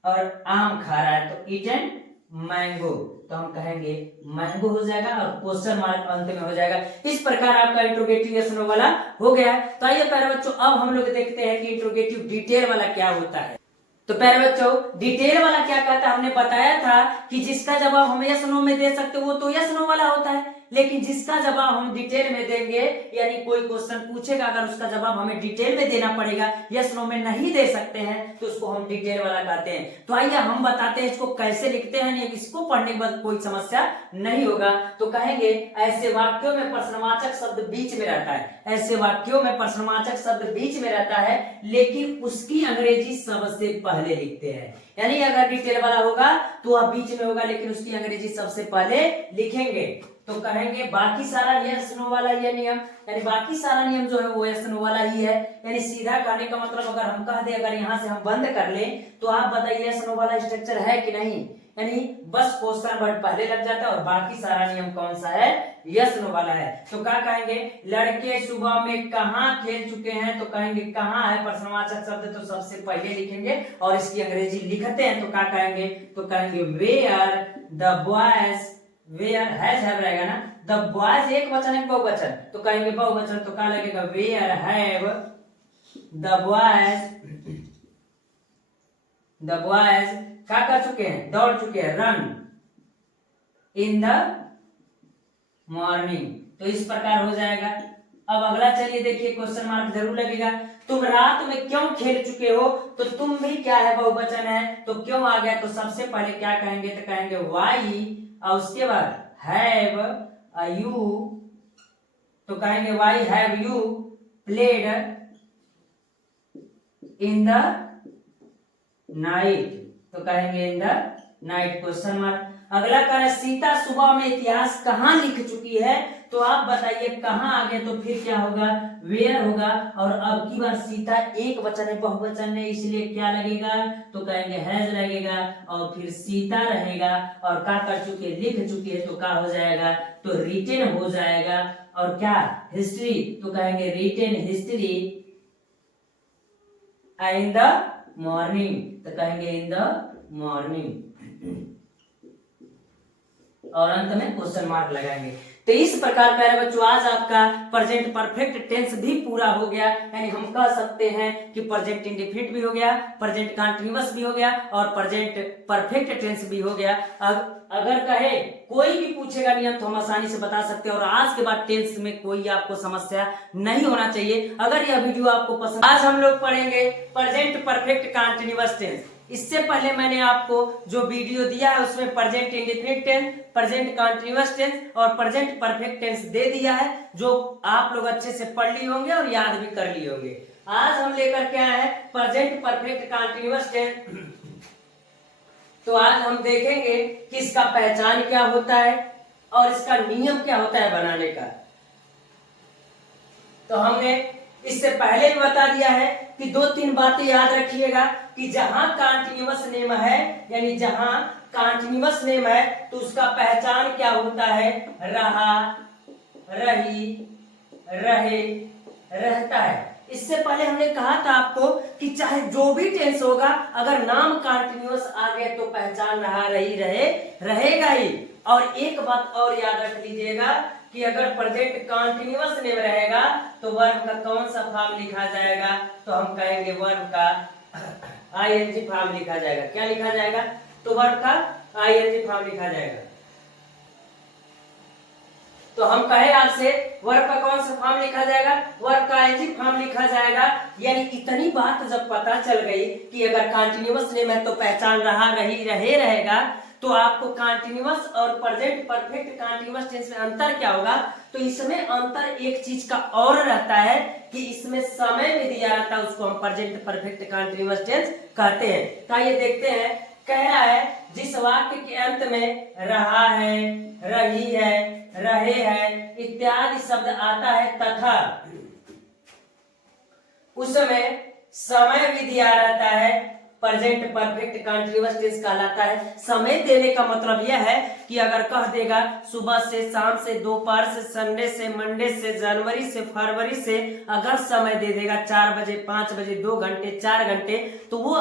और आम खा रहा है तो ईटेन मैंगो, तो हम कहेंगे मैंगो हो जाएगा, और क्वेश्चन मार्क अंत में हो जाएगा। इस प्रकार आपका इंट्रोगेटिव यस नो वाला हो गया। तो आइए प्यारे बच्चों, अब हम लोग देखते हैं कि इंट्रोगेटिव डिटेल वाला क्या होता है। तो प्यारे बच्चों, डिटेल वाला क्या कहता है, हमने बताया था कि जिसका जवाब हम यस नो में दे सकते वो तो यस नो वाला होता है, लेकिन जिसका जवाब हम डिटेल में देंगे, यानी कोई क्वेश्चन पूछेगा, अगर उसका जवाब हमें डिटेल में देना पड़ेगा, यस नो में नहीं दे सकते हैं, तो उसको हम डिटेल वाला कहते हैं। तो आइए हम बताते हैं इसको कैसे लिखते हैं, नहीं इसको पढ़ने के बाद कोई समस्या नहीं होगा। तो कहेंगे ऐसे वाक्यों में प्रश्नवाचक शब्द बीच में रहता है, ऐसे वाक्यों में प्रश्नवाचक शब्द बीच में रहता है, लेकिन उसकी अंग्रेजी सबसे पहले लिखते हैं। यानी अगर डिटेल वाला होगा तो वह बीच में होगा, लेकिन उसकी अंग्रेजी सबसे पहले लिखेंगे। तो कहेंगे बाकी सारा यस नो वाला ये नियम, यानी बाकी सारा नियम जो है वो यस नो वाला ही है। यानी सीधा कहने का मतलब अगर हम कह दें, अगर यहाँ से हम बंद कर लें, तो आप बताइए यस नो वाला स्ट्रक्चर है कि नहीं, यानी बस क्वेश्चन वर्ड पहले लग जाता है, और बाकी सारा नियम कौन सा है, यस नो वाला है। तो क्या कहेंगे, लड़के सुबह में कहाँ खेल चुके हैं, तो कहेंगे कहाँ है प्रश्नवाचक शब्द, तो सबसे पहले लिखेंगे, और इसकी अंग्रेजी लिखते हैं तो क्या कहेंगे, तो कहेंगे where the boys, where has have रहेगा ना, द बॉयज एक वचन है बहुवचन, तो कहेंगे बहुवचन, तो क्या लगेगा, वेयर हैव द बॉयज क्या कर चुके हैं, दौड़ चुके हैं, रन इन द मॉर्निंग। तो इस प्रकार हो जाएगा। अब अगला चलिए देखिए, क्वेश्चन मार्क जरूर लगेगा। तुम रात में क्यों खेल चुके हो, तो तुम भी क्या है, बहुवचन है, तो क्यों आ गया, तो सबसे पहले क्या कहेंगे, तो कहेंगे वाई, और उसके बाद हैव यू, तो कहेंगे why have you played in the night, तो कहेंगे इन द नाइट, क्वेश्चन मार्क। अगला कह रहा है सीता सुबह में इतिहास कहाँ लिख चुकी है, तो आप बताइए कहाँ आ गए, तो फिर क्या होगा, वेयर होगा, और अब की बार सीता एक वचन है, बहुवचन है, इसलिए क्या लगेगा, तो कहेंगे हैज लगेगा, और फिर सीता रहेगा, और क्या कर चुके, लिख चुके हैं, तो क्या हो जाएगा, तो रिटेन हो जाएगा, और क्या हिस्ट्री, तो कहेंगे written history in the morning, तो कहेंगे इन द मॉर्निंग, और अंत में क्वेश्चन मार्क लगाएंगे। तो इस प्रकार प्यारे बच्चों आज आपका प्रेजेंट परफेक्ट टेंस भी पूरा हो गया, यानी हम कह सकते हैं कि प्रेजेंट इंडेफिनिट भी हो गया, प्रेजेंट कंटीन्यूअस भी हो गया, और प्रेजेंट परफेक्ट टेंस भी हो गया। अगर कहे कोई भी पूछेगा नियम तो हम आसानी से बता सकते हैं, और आज के बाद टेंस में कोई आपको समस्या नहीं होना चाहिए। अगर यह वीडियो आपको पसंद, आज हम लोग पढ़ेंगे प्रेजेंट परफेक्ट कंटीन्यूअस टेंस। इससे पहले मैंने आपको जो वीडियो दिया है उसमें present indefinite tense, present continuous tense और प्रेजेंट परफेक्ट टेंस दे दिया है, जो आप लोग अच्छे से पढ़ लिए होंगे और याद भी कर लिए होंगे। आज हम लेकर के आए हैं प्रेजेंट परफेक्ट कंटीन्यूअस टेंस। तो आज हम देखेंगे कि इसका पहचान क्या होता है और इसका नियम क्या होता है बनाने का। तो हमने इससे पहले भी बता दिया है कि दो तीन बातें याद रखिएगा कि जहां कंटीन्यूअस नेम है, यानी जहां कंटीन्यूअस नेम है तो उसका पहचान क्या होता है, रहा, रही, रहे, रहता है। इससे पहले हमने कहा था आपको कि चाहे जो भी टेंस होगा, अगर नाम कंटीन्यूअस आ गए तो पहचान रहा, रही, रहे, रहेगा ही। और एक बात और याद रख लीजिएगा कि अगर प्रेजेंट कंटीन्यूअस नेम रहेगा तो वर्ब का कौन सा फॉर्म लिखा जाएगा, तो हम कहेंगे वर्ब का आईएनजी फॉर्म लिखा जाएगा। क्या लिखा जाएगा, तो वर्ब का आईएनजी फॉर्म लिखा जाएगा। तो हम कहे आपसे वर्ब का कौन सा फॉर्म लिखा जाएगा, वर्ब का आईएनजी फॉर्म लिखा जाएगा। यानी इतनी बात जब पता चल गई कि अगर कंटीन्यूअस नेम है तो पहचान रहा, रही, रहे, रहेगा, तो आपको कंटीन्यूअस और प्रेजेंट परफेक्ट कंटीन्यूअस टेंस में अंतर क्या होगा, तो इसमें अंतर एक चीज का और रहता है कि इसमें समय में दिया रहता है, उसको हम प्रेजेंट परफेक्ट कंटीन्यूअस टेंस कहते हैं। तो आइए देखते हैं, कह रहा है जिस वाक्य के अंत में रहा है, रही है, रहे हैं इत्यादि शब्द आता है तथा उस समय समय भी दिया रहता है, प्रेजेंट परफेक्ट कंटीन्यूअस टेंस कहलाता है। समय देने का मतलब यह है कि अगर कह देगा सुबह से, शाम से, दोपहर से, संडे से, मंडे से, जनवरी से, फरवरी से, अगर समय दे देगा 4 बजे, 5 बजे, 2 घंटे, 4 घंटे, तो वो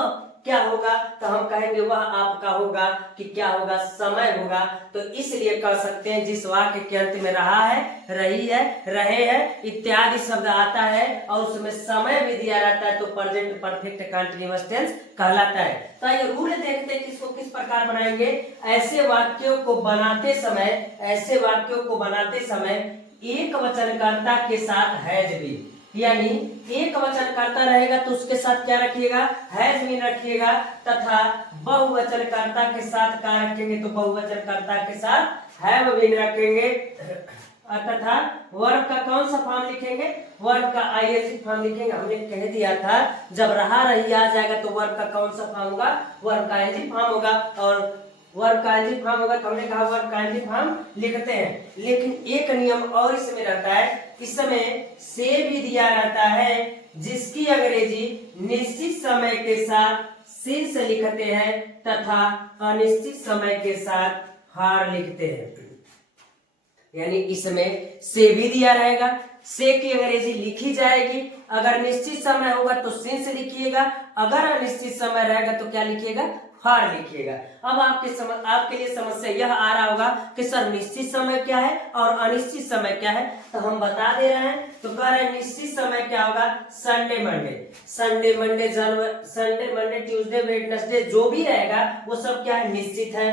क्या होगा, तो हम कहेंगे वह आपका होगा कि क्या होगा, समय होगा। तो इसलिए कह सकते हैं जिस वाक्य के अंत में रहा है, रही है, रहे हैं इत्यादि शब्द आता है और उसमें समय भी दिया रहता है तो प्रेजेंट परफेक्ट कंटीन्यूअस टेंस कहलाता है। तो ये रूल देखते हैं कि इसको किस प्रकार बनाएंगे। ऐसे वाक्यों को बनाते समय एक वचनकर्ता के साथ हैज बीन, यानी एक वचनकर्ता रहेगा तो उसके साथ क्या रखिएगा, हैज बीन रखिएगा, तथा बहुवचनकर्ता के साथ क्या रखेंगे, तो बहुवचनकर्ता के साथ हैव बीन रखेंगे, तथा वर्ब का कौन सा फॉर्म लिखेंगे, वर्ब का आईएनजी फॉर्म लिखेंगे। हमने कह दिया था जब रहा रही आ जाएगा तो वर्ब का कौन सा फॉर्म होगा, वर्ब का आईएनजी फॉर्म होगा, और वर्ब का आईएनजी फॉर्म होगा तो हमने कहा वर्ब का आईएनजी फॉर्म लिखते हैं। लेकिन एक नियम और इसमें रहता है, इस समय से भी दिया रहता है जिसकी अंग्रेजी निश्चित समय के साथ सिंस लिखते हैं तथा अनिश्चित समय के साथ हार लिखते हैं। यानी इसमें से भी दिया रहेगा, से की अंग्रेजी लिखी जाएगी, अगर निश्चित समय होगा तो सिंस लिखिएगा, अगर अनिश्चित समय रहेगा तो क्या लिखिएगा, फार लिखिएगा। अब आपके लिए समस्या यह आ रहा होगा कि सर निश्चित समय क्या है और अनिश्चित समय क्या है, तो हम बता दे रहे हैं। तो कह रहे हैं निश्चित समय क्या होगा, संडे मंडे ट्यूसडे वेडनेसडे जो भी रहेगा वो सब क्या है, निश्चित है।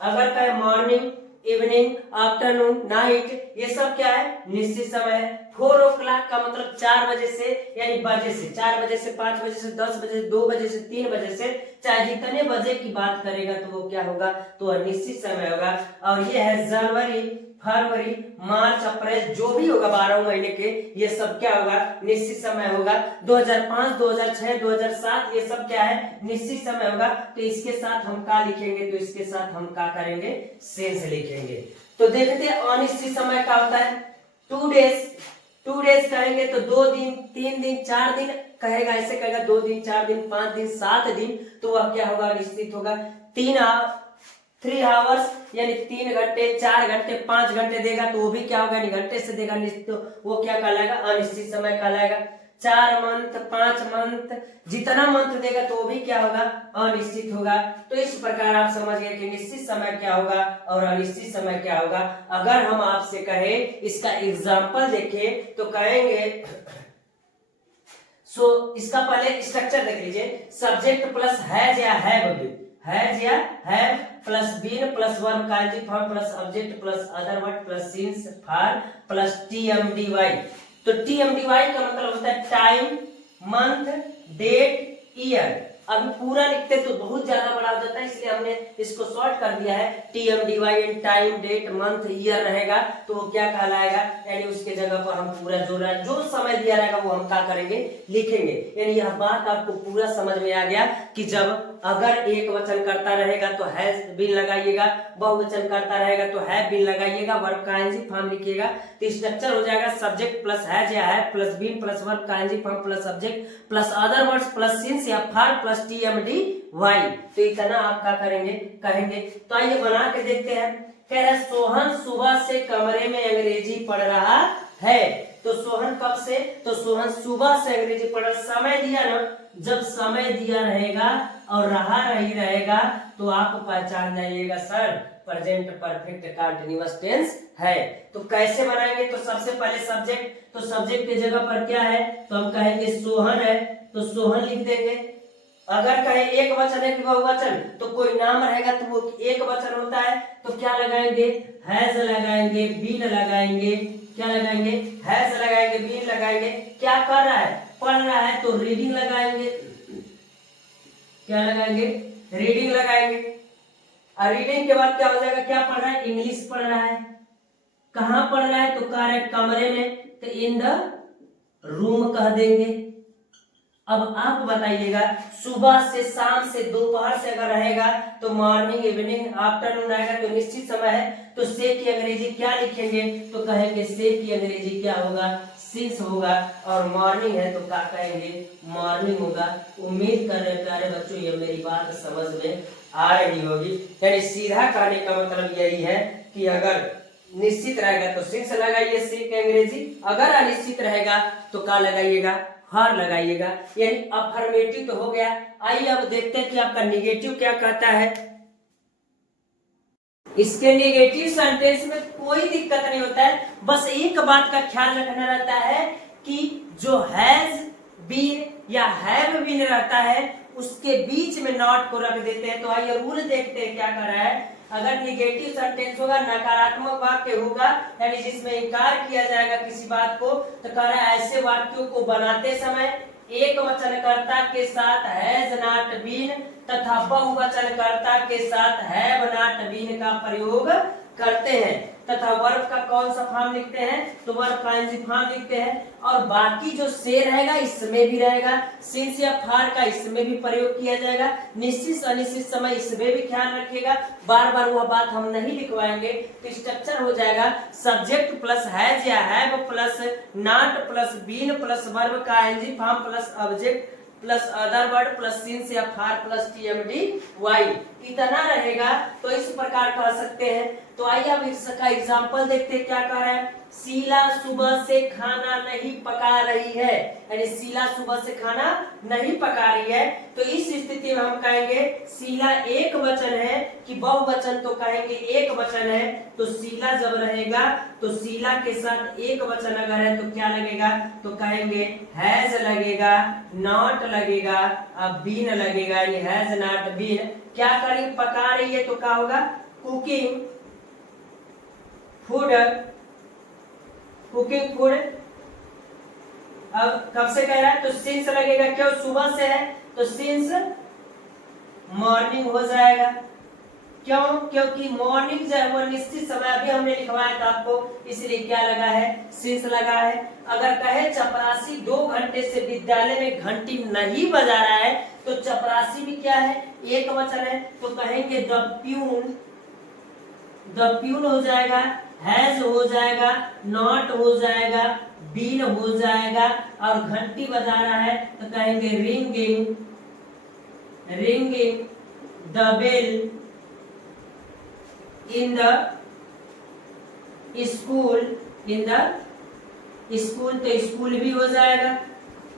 अगर कहे मॉर्निंग, इवनिंग, आफ्टरनून, नाइट, ये सब क्या है, निश्चित समय है। 4 o'clock का मतलब 4 बजे से, यानी बजे से, 4 बजे से, 5 बजे से, 10 बजे से, 2 बजे से, 3 बजे से, चाहे जितने बजे की बात करेगा तो वो क्या होगा, तो अनिश्चित समय होगा। और ये है जनवरी, फरवरी, मार्च, अप्रैल जो भी होगा 12 महीने के, ये सब क्या होगा, निश्चित समय होगा। 2005, 2006, 2007 ये सब क्या है, निश्चित समय होगा। तो इसके साथ हम क्या लिखेंगे, तो इसके साथ हम क्या करेंगे, सेंस लिखेंगे। तो देखते हैं अनिश्चित समय क्या होता है, 2 डेज कहेंगे तो 2 दिन, 3 दिन, 4 दिन कहेगा, ऐसे कहेगा 2 दिन, 4 दिन, 5 दिन, 7 दिन, तो वह क्या होगा, निश्चित होगा। 3 आवर्स यानी 3 घंटे, 4 घंटे, 5 घंटे देगा तो वो भी क्या होगा, घंटे से देगा निश्चित, तो वो क्या कहलाएगा, अनिश्चित समय कहलाएगा। 4 मंथ, 5 मंथ, जितना मंथ देगा तो वो भी क्या होगा, अनिश्चित होगा। तो इस प्रकार आप समझ गए कि निश्चित समय क्या होगा और अनिश्चित समय क्या होगा। अगर हम आपसे कहे इसका एग्जाम्पल देखें तो कहेंगे, इसका पहले स्ट्रक्चर देख लीजिए, सब्जेक्ट प्लस हैज या हैव बीन, हैज या have plus been plus verb का ING form plus object plus other word plus since for plus TMDY. तो टीएमडीवाई का मतलब होता है टाइम, मंथ, डेट, ईयर। अभी पूरा लिखते तो बहुत ज्यादा बड़ा हो जाता है, इसलिए हमने इसको शॉर्ट कर दिया है। टीएमडीवाई इन टाइम, डेट, मंथ, ईयर रहेगा तो वो क्या कहलाएगा, यानी उसके जगह पर हम पूरा जो समय दिया रहेगा वो हम क्या करेंगे, लिखेंगे। यानी यह बात आपको पूरा समझ में आ गया कि जब अगर एक वचन करता रहेगा तो हैज बीन लगाइएगा, बहुवचन करता रहेगा तो हैव बीन लगाइएगा, वर्ब का आईएनजी फॉर्म लिखिएगा। तो स्ट्रक्चर हो जाएगा सब्जेक्ट प्लस हैज या have plus been plus verb का ING form plus subject plus other words plus since या फॉर प्लस टीएमडीवाई। तो इतना आप क्या करेंगे, कहेंगे। तो आइए बना के देखते हैं। कह रहा है सोहन सुबह से कमरे में अंग्रेजी पढ़ रहा है। तो सोहन कब से, तो सोहन सुबह से अंग्रेजी पढ़ रहा, समय दिया ना, जब समय दिया रहेगा और रहा रही रहेगा तो आप पहचान जाइएगा sir present perfect continuous tense है। तो कैसे बनाएंगे, तो सबसे पहले सब्जेक्ट, तो सब्जेक्ट की जगह पर क्या है, तो हम कहेंगे सोहन है तो सोहन लिख देंगे। अगर कहे एक वचन है कि बहुवचन, तो कोई नाम रहेगा तो वो एक वचन होता है, तो क्या लगाएंगे, हैज लगाएंगे, बीन लगाएंगे, क्या लगाएंगे, हैज लगाएंगे, बीन लगाएंगे। क्या कर रहा है, पढ़ रहा है तो रीडिंग लगाएंगे, क्या लगाएंगे, रीडिंग लगाएंगे। और रीडिंग के बाद क्या हो जाएगा, क्या पढ़ रहा है, इंग्लिश पढ़ रहा है। कहाँ पढ़ रहा है, तो कह रहा है कमरे में, तो इन द रूम कह देंगे। अब आप बताइएगा, सुबह से, शाम से, दोपहर से अगर रहेगा तो मॉर्निंग, इवनिंग, आफ्टरनून आएगा तो निश्चित समय है, तो से की अंग्रेजी क्या लिखेंगे? तो कहेंगे से की अंग्रेजी क्या होगा? सिंस होगा। और मॉर्निंग है तो क्या कहेंगे? मॉर्निंग होगा। उम्मीद कर रहे प्यारे बच्चों ये मेरी बात समझ में आ रही होगी। यानी सीधा कहने का मतलब यही है कि अगर निश्चित रहेगा तो सिंस लगाइए से की अंग्रेजी, अगर अनिश्चित रहेगा तो क्या लगाइएगा? हर लगाइएगा। यानी अफर्मेटिव तो हो गया। आइए अब देखते हैं कि आपका निगेटिव क्या कहता है। इसके निगेटिव सेंटेंस में कोई दिक्कत नहीं होता है, बस एक बात का ख्याल रखना रहता है कि जो हैज बीन या हैव बीन रहता है उसके बीच में नॉट को रख देते हैं। तो आइए रूल देखते हैं क्या कर रहा है। अगर निगेटिव सेंटेंस होगा, नकारात्मक वाक्य होगा, यानी जिसमें इनकार किया जाएगा किसी बात को, तो कह रहा है ऐसे वाक्यों को बनाते समय एक वचनकर्ता के साथ हैज नॉट बीन तथा बहुवचनकर्ता के साथ हैव नॉट बीन का प्रयोग करते हैं। तथा वर्ब का कौन सा फॉर्म लिखते हैं? तो वर्ब का एनजी फॉर्म लिखते हैं। और बाकी जो से रहेगा इसमें भी रहेगा, सिंस या फार का इसमें भी प्रयोग किया जाएगा। निश्चित अनिश्चित समय इसमें भी ख्याल रखिएगा, बार बार वह बात हम नहीं लिखवाएंगे। तो स्ट्रक्चर हो जाएगा सब्जेक्ट प्लस हैज या have plus not plus been plus verb का NG form plus object plus other word plus since या फार प्लस टीएमडी वाई, इतना रहेगा। तो इस प्रकार कह सकते हैं। तो आइए अब इसका एग्जांपल देखते हैं क्या कह रहा है। शीला सुबह से खाना नहीं पका रही है, यानी शीला सुबह से खाना नहीं पका रही है। तो इस स्थिति में हम कहेंगे शीला एक वचन है कि बहुवचन? तो कहेंगे एक वचन है। तो शीला जब रहेगा तो शीला के साथ एक वचन अगर है तो क्या लगेगा? तो कहेंगे हैज लगेगा, नॉट लगेगा, अब बीन लगेगा, यानी हैज नॉट बीन। क्या करेंगे? पका रही है तो क्या होगा? Cooking food, cooking food. अब कब से कह रहा है? तो सिंस लगेगा, क्यों? सुबह से है तो सिंस मॉर्निंग हो जाएगा। क्यों? क्योंकि मॉर्निंग जो है वो निश्चित समय, अभी हमने लिखवाया था आपको, इसलिए क्या लगा है? सिंस लगा है। अगर कहे चपरासी 2 घंटे से विद्यालय में घंटी नहीं बजा रहा है तो चपरासी भी क्या है? एक वचन है। तो कहेंगे द प्यून, द प्यून हो जाएगा, हैज हो जाएगा, नॉट हो जाएगा, बीन हो जाएगा। और घंटी बजा रहा है तो कहेंगे ringing, ringing the bell in the school, in the school. तो स्कूल भी हो जाएगा।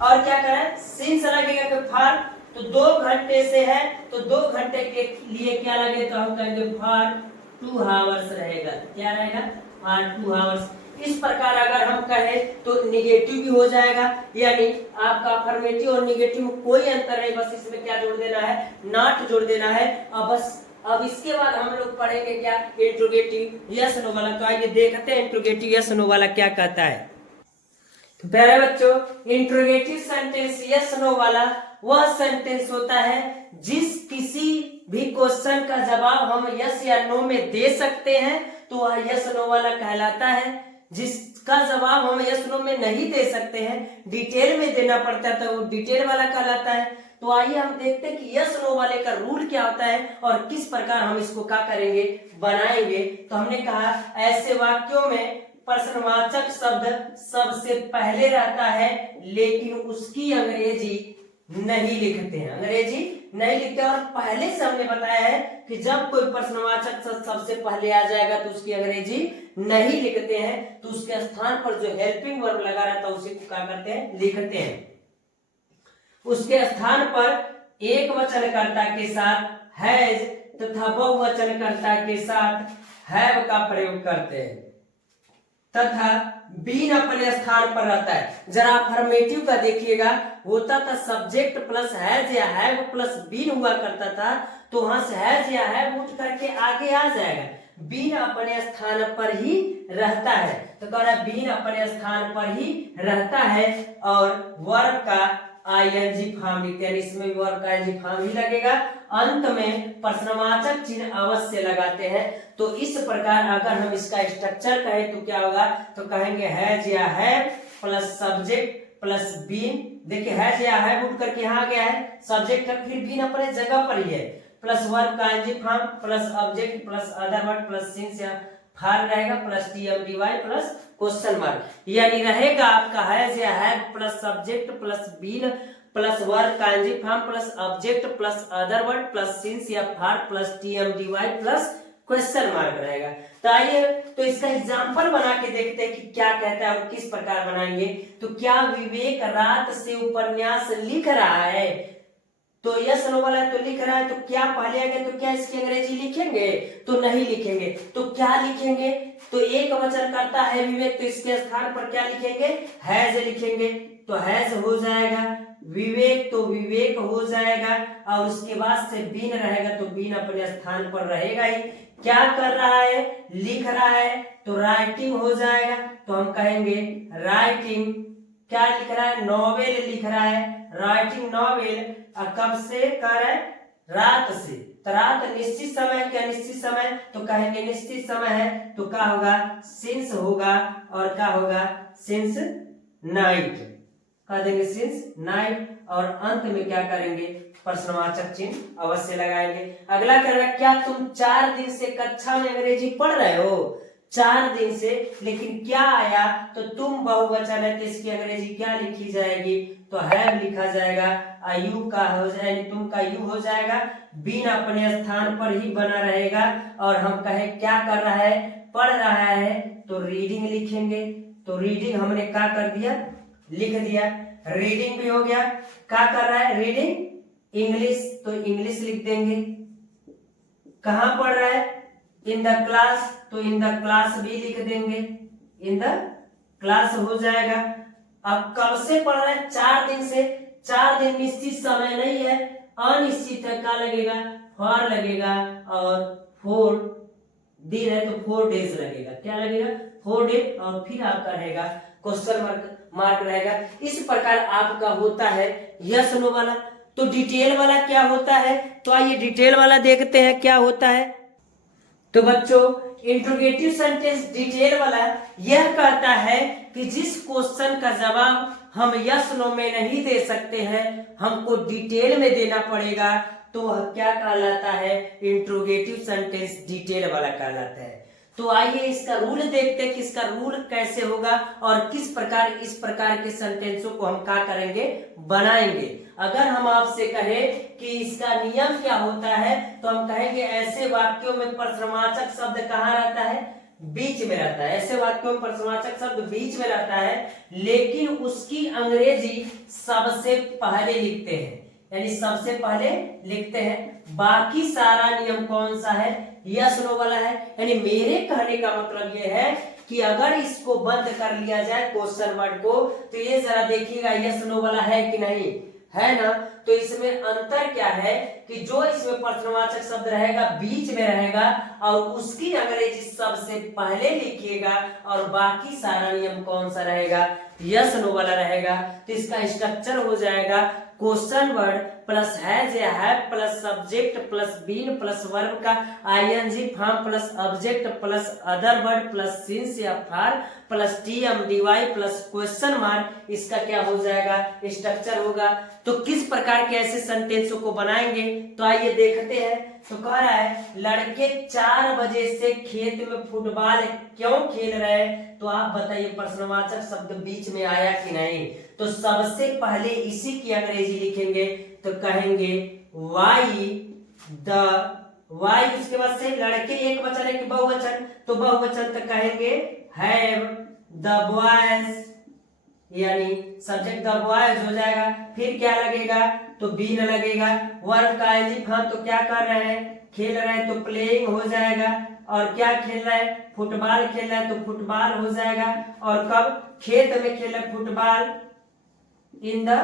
और क्या करें? सिंस लगेगा कि फार, तो 2 घंटे से है तो 2 घंटे के लिए क्या लगे? तो हम कहेंगे फार 2 आवर्स रहेगा। क्या रहेगा? फार 2 आवर्स। इस प्रकार अगर हम कहें तो निगेटिव भी हो जाएगा, यानी आपका अफर्मेटिव और निगेटिव में कोई अंतर नहीं, बस इसमें क्या जोड़ देना है? नॉट जोड़ देना है। और बस अब इसके बाद हम लोग पढ़ेंगे क्या? इंट्रोगेटिव यस नो वाला। तो आइए देखते हैं इंट्रोगेटिव यस नो वाला क्या कहता है। तो प्यारे बच्चों, इंट्रोगेटिव सेंटेंस यस नो वाला वह सेंटेंस होता है जिस किसी भी क्वेश्चन का जवाब हम यस या नो में दे सकते हैं तो वह यस नो वाला कहलाता है। जिसका जवाब हम यस नो में नहीं दे सकते हैं, डिटेल में देना पड़ता है, तो वो डिटेल वाला कहलाता है। तो आइए हम देखते हैं कि यस नो वाले का रूल क्या होता है और किस प्रकार हम इसको क्या करेंगे? बनाएंगे। तो हमने कहा ऐसे वाक्यों में प्रश्नवाचक शब्द सबसे पहले रहता है लेकिन उसकी अंग्रेजी नहीं लिखते हैं, अंग्रेजी नहीं लिखते। और पहले से हमने बताया है कि जब कोई प्रश्नवाचक शब्द सबसे पहले आ जाएगा तो उसकी अंग्रेजी नहीं लिखते हैं। तो उसके स्थान पर जो हेल्पिंग वर्ब लगा रहता है उसी को क्या करते हैं? लिखते हैं। उसके स्थान पर एक वचनकर्ता के साथ हैज तथा बहुवचनकर्ता के साथ हैव का प्रयोग करते हैं तथा बीन अपने स्थान पर रहता है। जरा अफर्मेटिव का देखिएगा, होता था सब्जेक्ट प्लस हैज या हैव प्लस बीन हुआ करता था, तो वहां से हैज या हैव उठ करके आगे आ जाएगा। बीन अपने स्थान पर ही रहता है, तो कह रहा बीन अपने स्थान पर ही रहता है। और वर्ब का आईएनजी फॉर्म लिखते हैं, इसमें भी वर्ब का आईएनजी फॉर्म ही लगेगा। अंत में प्रश्नवाचक चिन्ह अवश्य लगाते हैं। तो इस प्रकार अगर हम इसका स्ट्रक्चर कहें तो क्या होगा? तो कहेंगे हैज या have plus subject plus been, देखिए हैज या हैव उठ करके यहाँ आ गया है, सब्जेक्ट है, फिर बीन अपने जगह पर ही है, प्लस वर्ब का NG form plus object plus other word plus since या फार रहेगा plus TMDY plus question mark, यानी रहेगा आपका हैज या have plus subject plus been plus verb का NG form plus object plus other word plus since या for plus TMDY plus question mark रहेगा। तो आइए तो इसका एग्जांपल बना के देखते हैं कि क्या कहता है और किस प्रकार बनाएंगे। तो क्या विवेक रात से उपन्यास लिख रहा है, तो यस नो वाला तो लिख रहा है, तो क्या पहले आ गया तो क्या इसकी अंग्रेजी लिखेंगे, तो नहीं लिखेंगे, तो क्या लिखेंगे, तो एक वचन करता है विवेक, तो इसके स्थान पर क्या लिखेंगे, हैज लिखेंगे, तो हैज हो जाएगा, विवेक तो विवेक हो जाएगा, और उसके बाद से बीन रहेगा तो बीन अपने स्थान पर रहेगा ही। क्या कर रहा है, लिख रहा है, तो राइटिंग हो जाएगा, तो हम कहेंगे राइटिंग, क्या लिख रहा है, नॉवेल लिख रहा है, राइटिंग नॉवेल, कब से कर रहा है, रात से, तो रात निश्चित समय क्या निश्चित समय, तो कहेंगे निश्चित समय है, तो क्या होगा, सिंस होगा, और क्या होगा, सिंस नाइट, कह देंगे सिंस नाइट, और अंत में क्या करेंगे, प्रश्नवाचक चिन्ह अवश्य लगाएंगे। अगला कर रहा है, क्या तुम 4 दिन से कक्षा में अंग्रेजी पढ़ रहे हो, 4 दिन से, लेकिन क्या आया, तो तुम बहुवचन है तो इसकी अंग्रेजी क्या लिखी जाएगी, तो हैव लिखा जाएगा, यू का हो जाएगा, तुम का यू हो जाएगा, बीन अपने स्थान पर ही बना रहेगा, और हम कहे क्या कर रहा है, पढ़ रहा है, तो रीडिंग लिखेंगे, तो रीडिंग हमने क्या कर दिया, लिख दिया, रीडिंग भी हो गया, क्या कर रहा है, रीडिंग इंग्लिश, तो इंग्लिश लिख देंगे, कहां पढ़ रहा है, इन द क्लास, तो इन द क्लास भी लिख देंगे, इन द क्लास हो जाएगा। अब कब से पढ़ रहा है, 4 दिन से, 4 दिन निश्चित समय नहीं है, अनिश्चित है, क्या लगेगा, फॉर लगेगा, और 4 दिन है तो 4 डेज लगेगा, क्या लगेगा, 4 डेज, और फिर आपका रहेगा क्वेश्चन मार्क रहेगा। इस प्रकार आपका होता है यस नो वाला। तो डिटेल वाला क्या होता है, तो आइए डिटेल वाला देखते हैं क्या होता है। तो बच्चों इंट्रोगेटिव सेंटेंस डिटेल वाला यह कहता है कि जिस क्वेश्चन का जवाब हम यस नो में नहीं दे सकते हैं, हमको डिटेल में देना पड़ेगा, तो वह क्या कहलाता है, इंट्रोगेटिव सेंटेंस डिटेल वाला कहलाता है। तो आइए इसका रूल देखते हैं कि इसका रूल कैसे होगा और किस प्रकार इस प्रकार के सेंटेंसों को हम क्या करेंगे, बनाएंगे। अगर हम आपसे कहें कि इसका नियम क्या होता है, तो हम कहेंगे ऐसे वाक्यों में प्रश्नवाचक शब्द कहाँ रहता है, बीच में रहता है, ऐसे वाक्यों में प्रश्नवाचक शब्द बीच में रहता है, लेकिन उसकी अंग्रेजी सबसे पहले लिखते हैं, यानी सबसे पहले लिखते हैं। बाकी सारा नियम कौन सा है, यस नो वाला है। यानी मेरे कहने का मतलब ये है कि अगर इसको बंद कर लिया जाए क्वेश्चन वर्ड को, तो ये जरा देखिएगा यस नो वाला है कि नहीं है ना। तो इसमें अंतर क्या है कि जो इसमें प्रश्नवाचक शब्द रहेगा बीच में रहेगा, और उसकी अंग्रेजी सबसे पहले लिखिएगा, और बाकी सारा नियम कौन सा रहेगा, यस नो वाला रहेगा। तो इसका स्ट्रक्चर हो जाएगा क्वेश्चन वर्ड प्लस हैज या have plus subject plus been plus verb का ING form plus object plus other word plus since या for plus TMDY plus question mark, इसका क्या हो जाएगा, स्ट्रक्चर होगा। तो किस प्रकार के ऐसे सेंटेंसों को बनाएंगे, तो आइए देखते हैं। तो कह रहा है लड़के 4 बजे से खेत में फुटबॉल क्यों खेल रहे हैं, तो आप बताइए प्रश्नवाचक शब्द बीच में आया कि नहीं। तो सबसे पहले इसी की अंग्रेजी लिखेंगे, तो कहेंगे वाई द, वाई उसके बाद से लड़के एक वचन है कि बहुवचन, तो बहुवचन तो कहेंगे हैव द बॉयज, यानी सब्जेक्ट द बॉयज हो जाएगा। फिर क्या लगेगा, तो बीन लगेगा, वर्ब का एनजी फॉर्म, तो क्या कर रहे हैं, खेल रहे हैं, तो प्लेइंग हो जाएगा। और क्या खेल रहा है, फुटबॉल खेल रहा है, तो फुटबॉल हो जाएगा। और कब, खेत में खेल रहा है, फुटबॉल इन द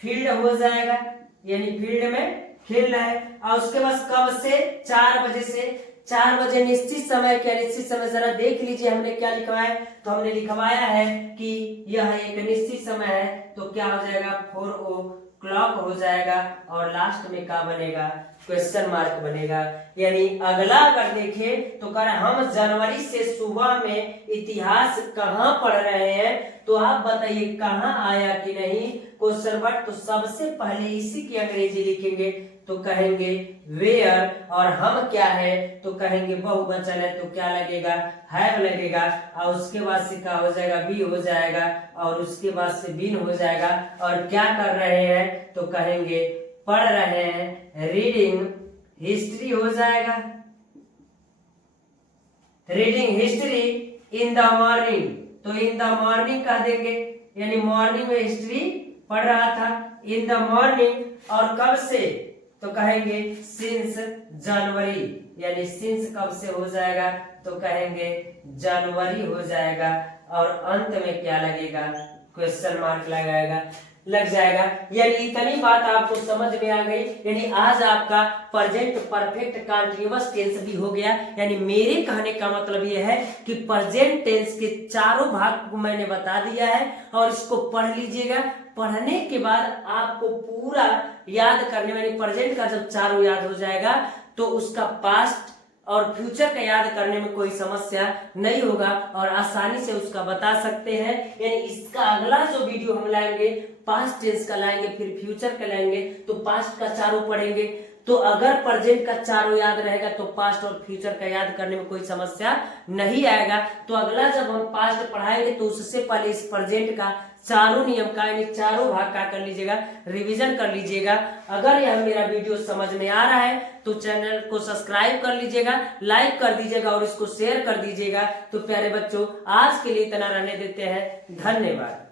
फील्ड हो जाएगा, यानी फील्ड में खेल रहा है। और उसके बाद कब से, 4 बजे से, 4 बजे निश्चित समय, क्या निश्चित समय, जरा देख लीजिए हमने क्या लिखा है, तो हमने लिखवाया है कि यह एक निश्चित समय है, तो क्या हो जाएगा 4 o'clock हो जाएगा, और लास्ट में क्या बनेगा, क्वेश्चन मार्क बनेगा। यानी अगला अगर देखें तो कह रहे हम जनवरी से सुबह में इतिहास कहाँ पढ़ रहे हैं, तो आप बताइए कहाँ आया कि नहीं क्वेश्चन वर्ड। तो सबसे पहले इसी की अंग्रेजी लिखेंगे, तो कहेंगे वेयर, और हम क्या है तो कहेंगे बहुवचन है, तो क्या लगेगा हैव लगेगा, और उसके बाद से क्या हो जाएगा बी हो जाएगा, और उसके बाद से बीन हो जाएगा। और क्या कर रहे हैं तो कहेंगे पढ़ रहे हैं, रीडिंग हिस्ट्री हो जाएगा, reading history in the morning, तो इन द मॉर्निंग कह देंगे, यानी मॉर्निंग में हिस्ट्री पढ़ रहा था इन द मॉर्निंग। और कब से तो कहेंगे सिंस जनवरी, यानी सिंस कब से हो जाएगा तो कहेंगे जनवरी हो जाएगा, और अंत में क्या लगेगा क्वेश्चन मार्क लग जाएगा। यानी इतनी बात आपको समझ में आ गई। यानी आज आपका प्रेजेंट परफेक्ट कंटीन्यूअस टेंस भी हो गया। यानी मेरे कहने का मतलब यह है कि प्रेजेंट टेंस के चारों भाग को मैंने बता दिया है, और इसको पढ़ लीजिएगा। पढ़ने के बाद आपको पूरा याद करने में, प्रेजेंट का जब चारों याद हो जाएगा तो उसका पास्ट और फ्यूचर का याद करने में कोई समस्या नहीं होगा, और आसानी से उसका बता सकते हैं। यानी इसका अगला जो वीडियो हम लाएंगे पास्ट टेंस का लाएंगे, फिर फ्यूचर का लाएंगे, तो पास्ट का चारों पढ़ेंगे। तो अगर प्रेजेंट का चारों याद रहेगा तो पास्ट और फ्यूचर का याद करने में कोई समस्या नहीं आएगा। तो अगला जब हम पास्ट पढ़ाएंगे तो उससे पहले इस प्रेजेंट का चारों नियम का, यानी चारों भाग का कर लीजिएगा, रिवीजन कर लीजिएगा। अगर यह मेरा वीडियो समझ में आ रहा है तो चैनल को सब्सक्राइब कर लीजिएगा, लाइक कर दीजिएगा और इसको शेयर कर दीजिएगा। तो प्यारे बच्चों आज के लिए इतना रहने देते हैं, धन्यवाद।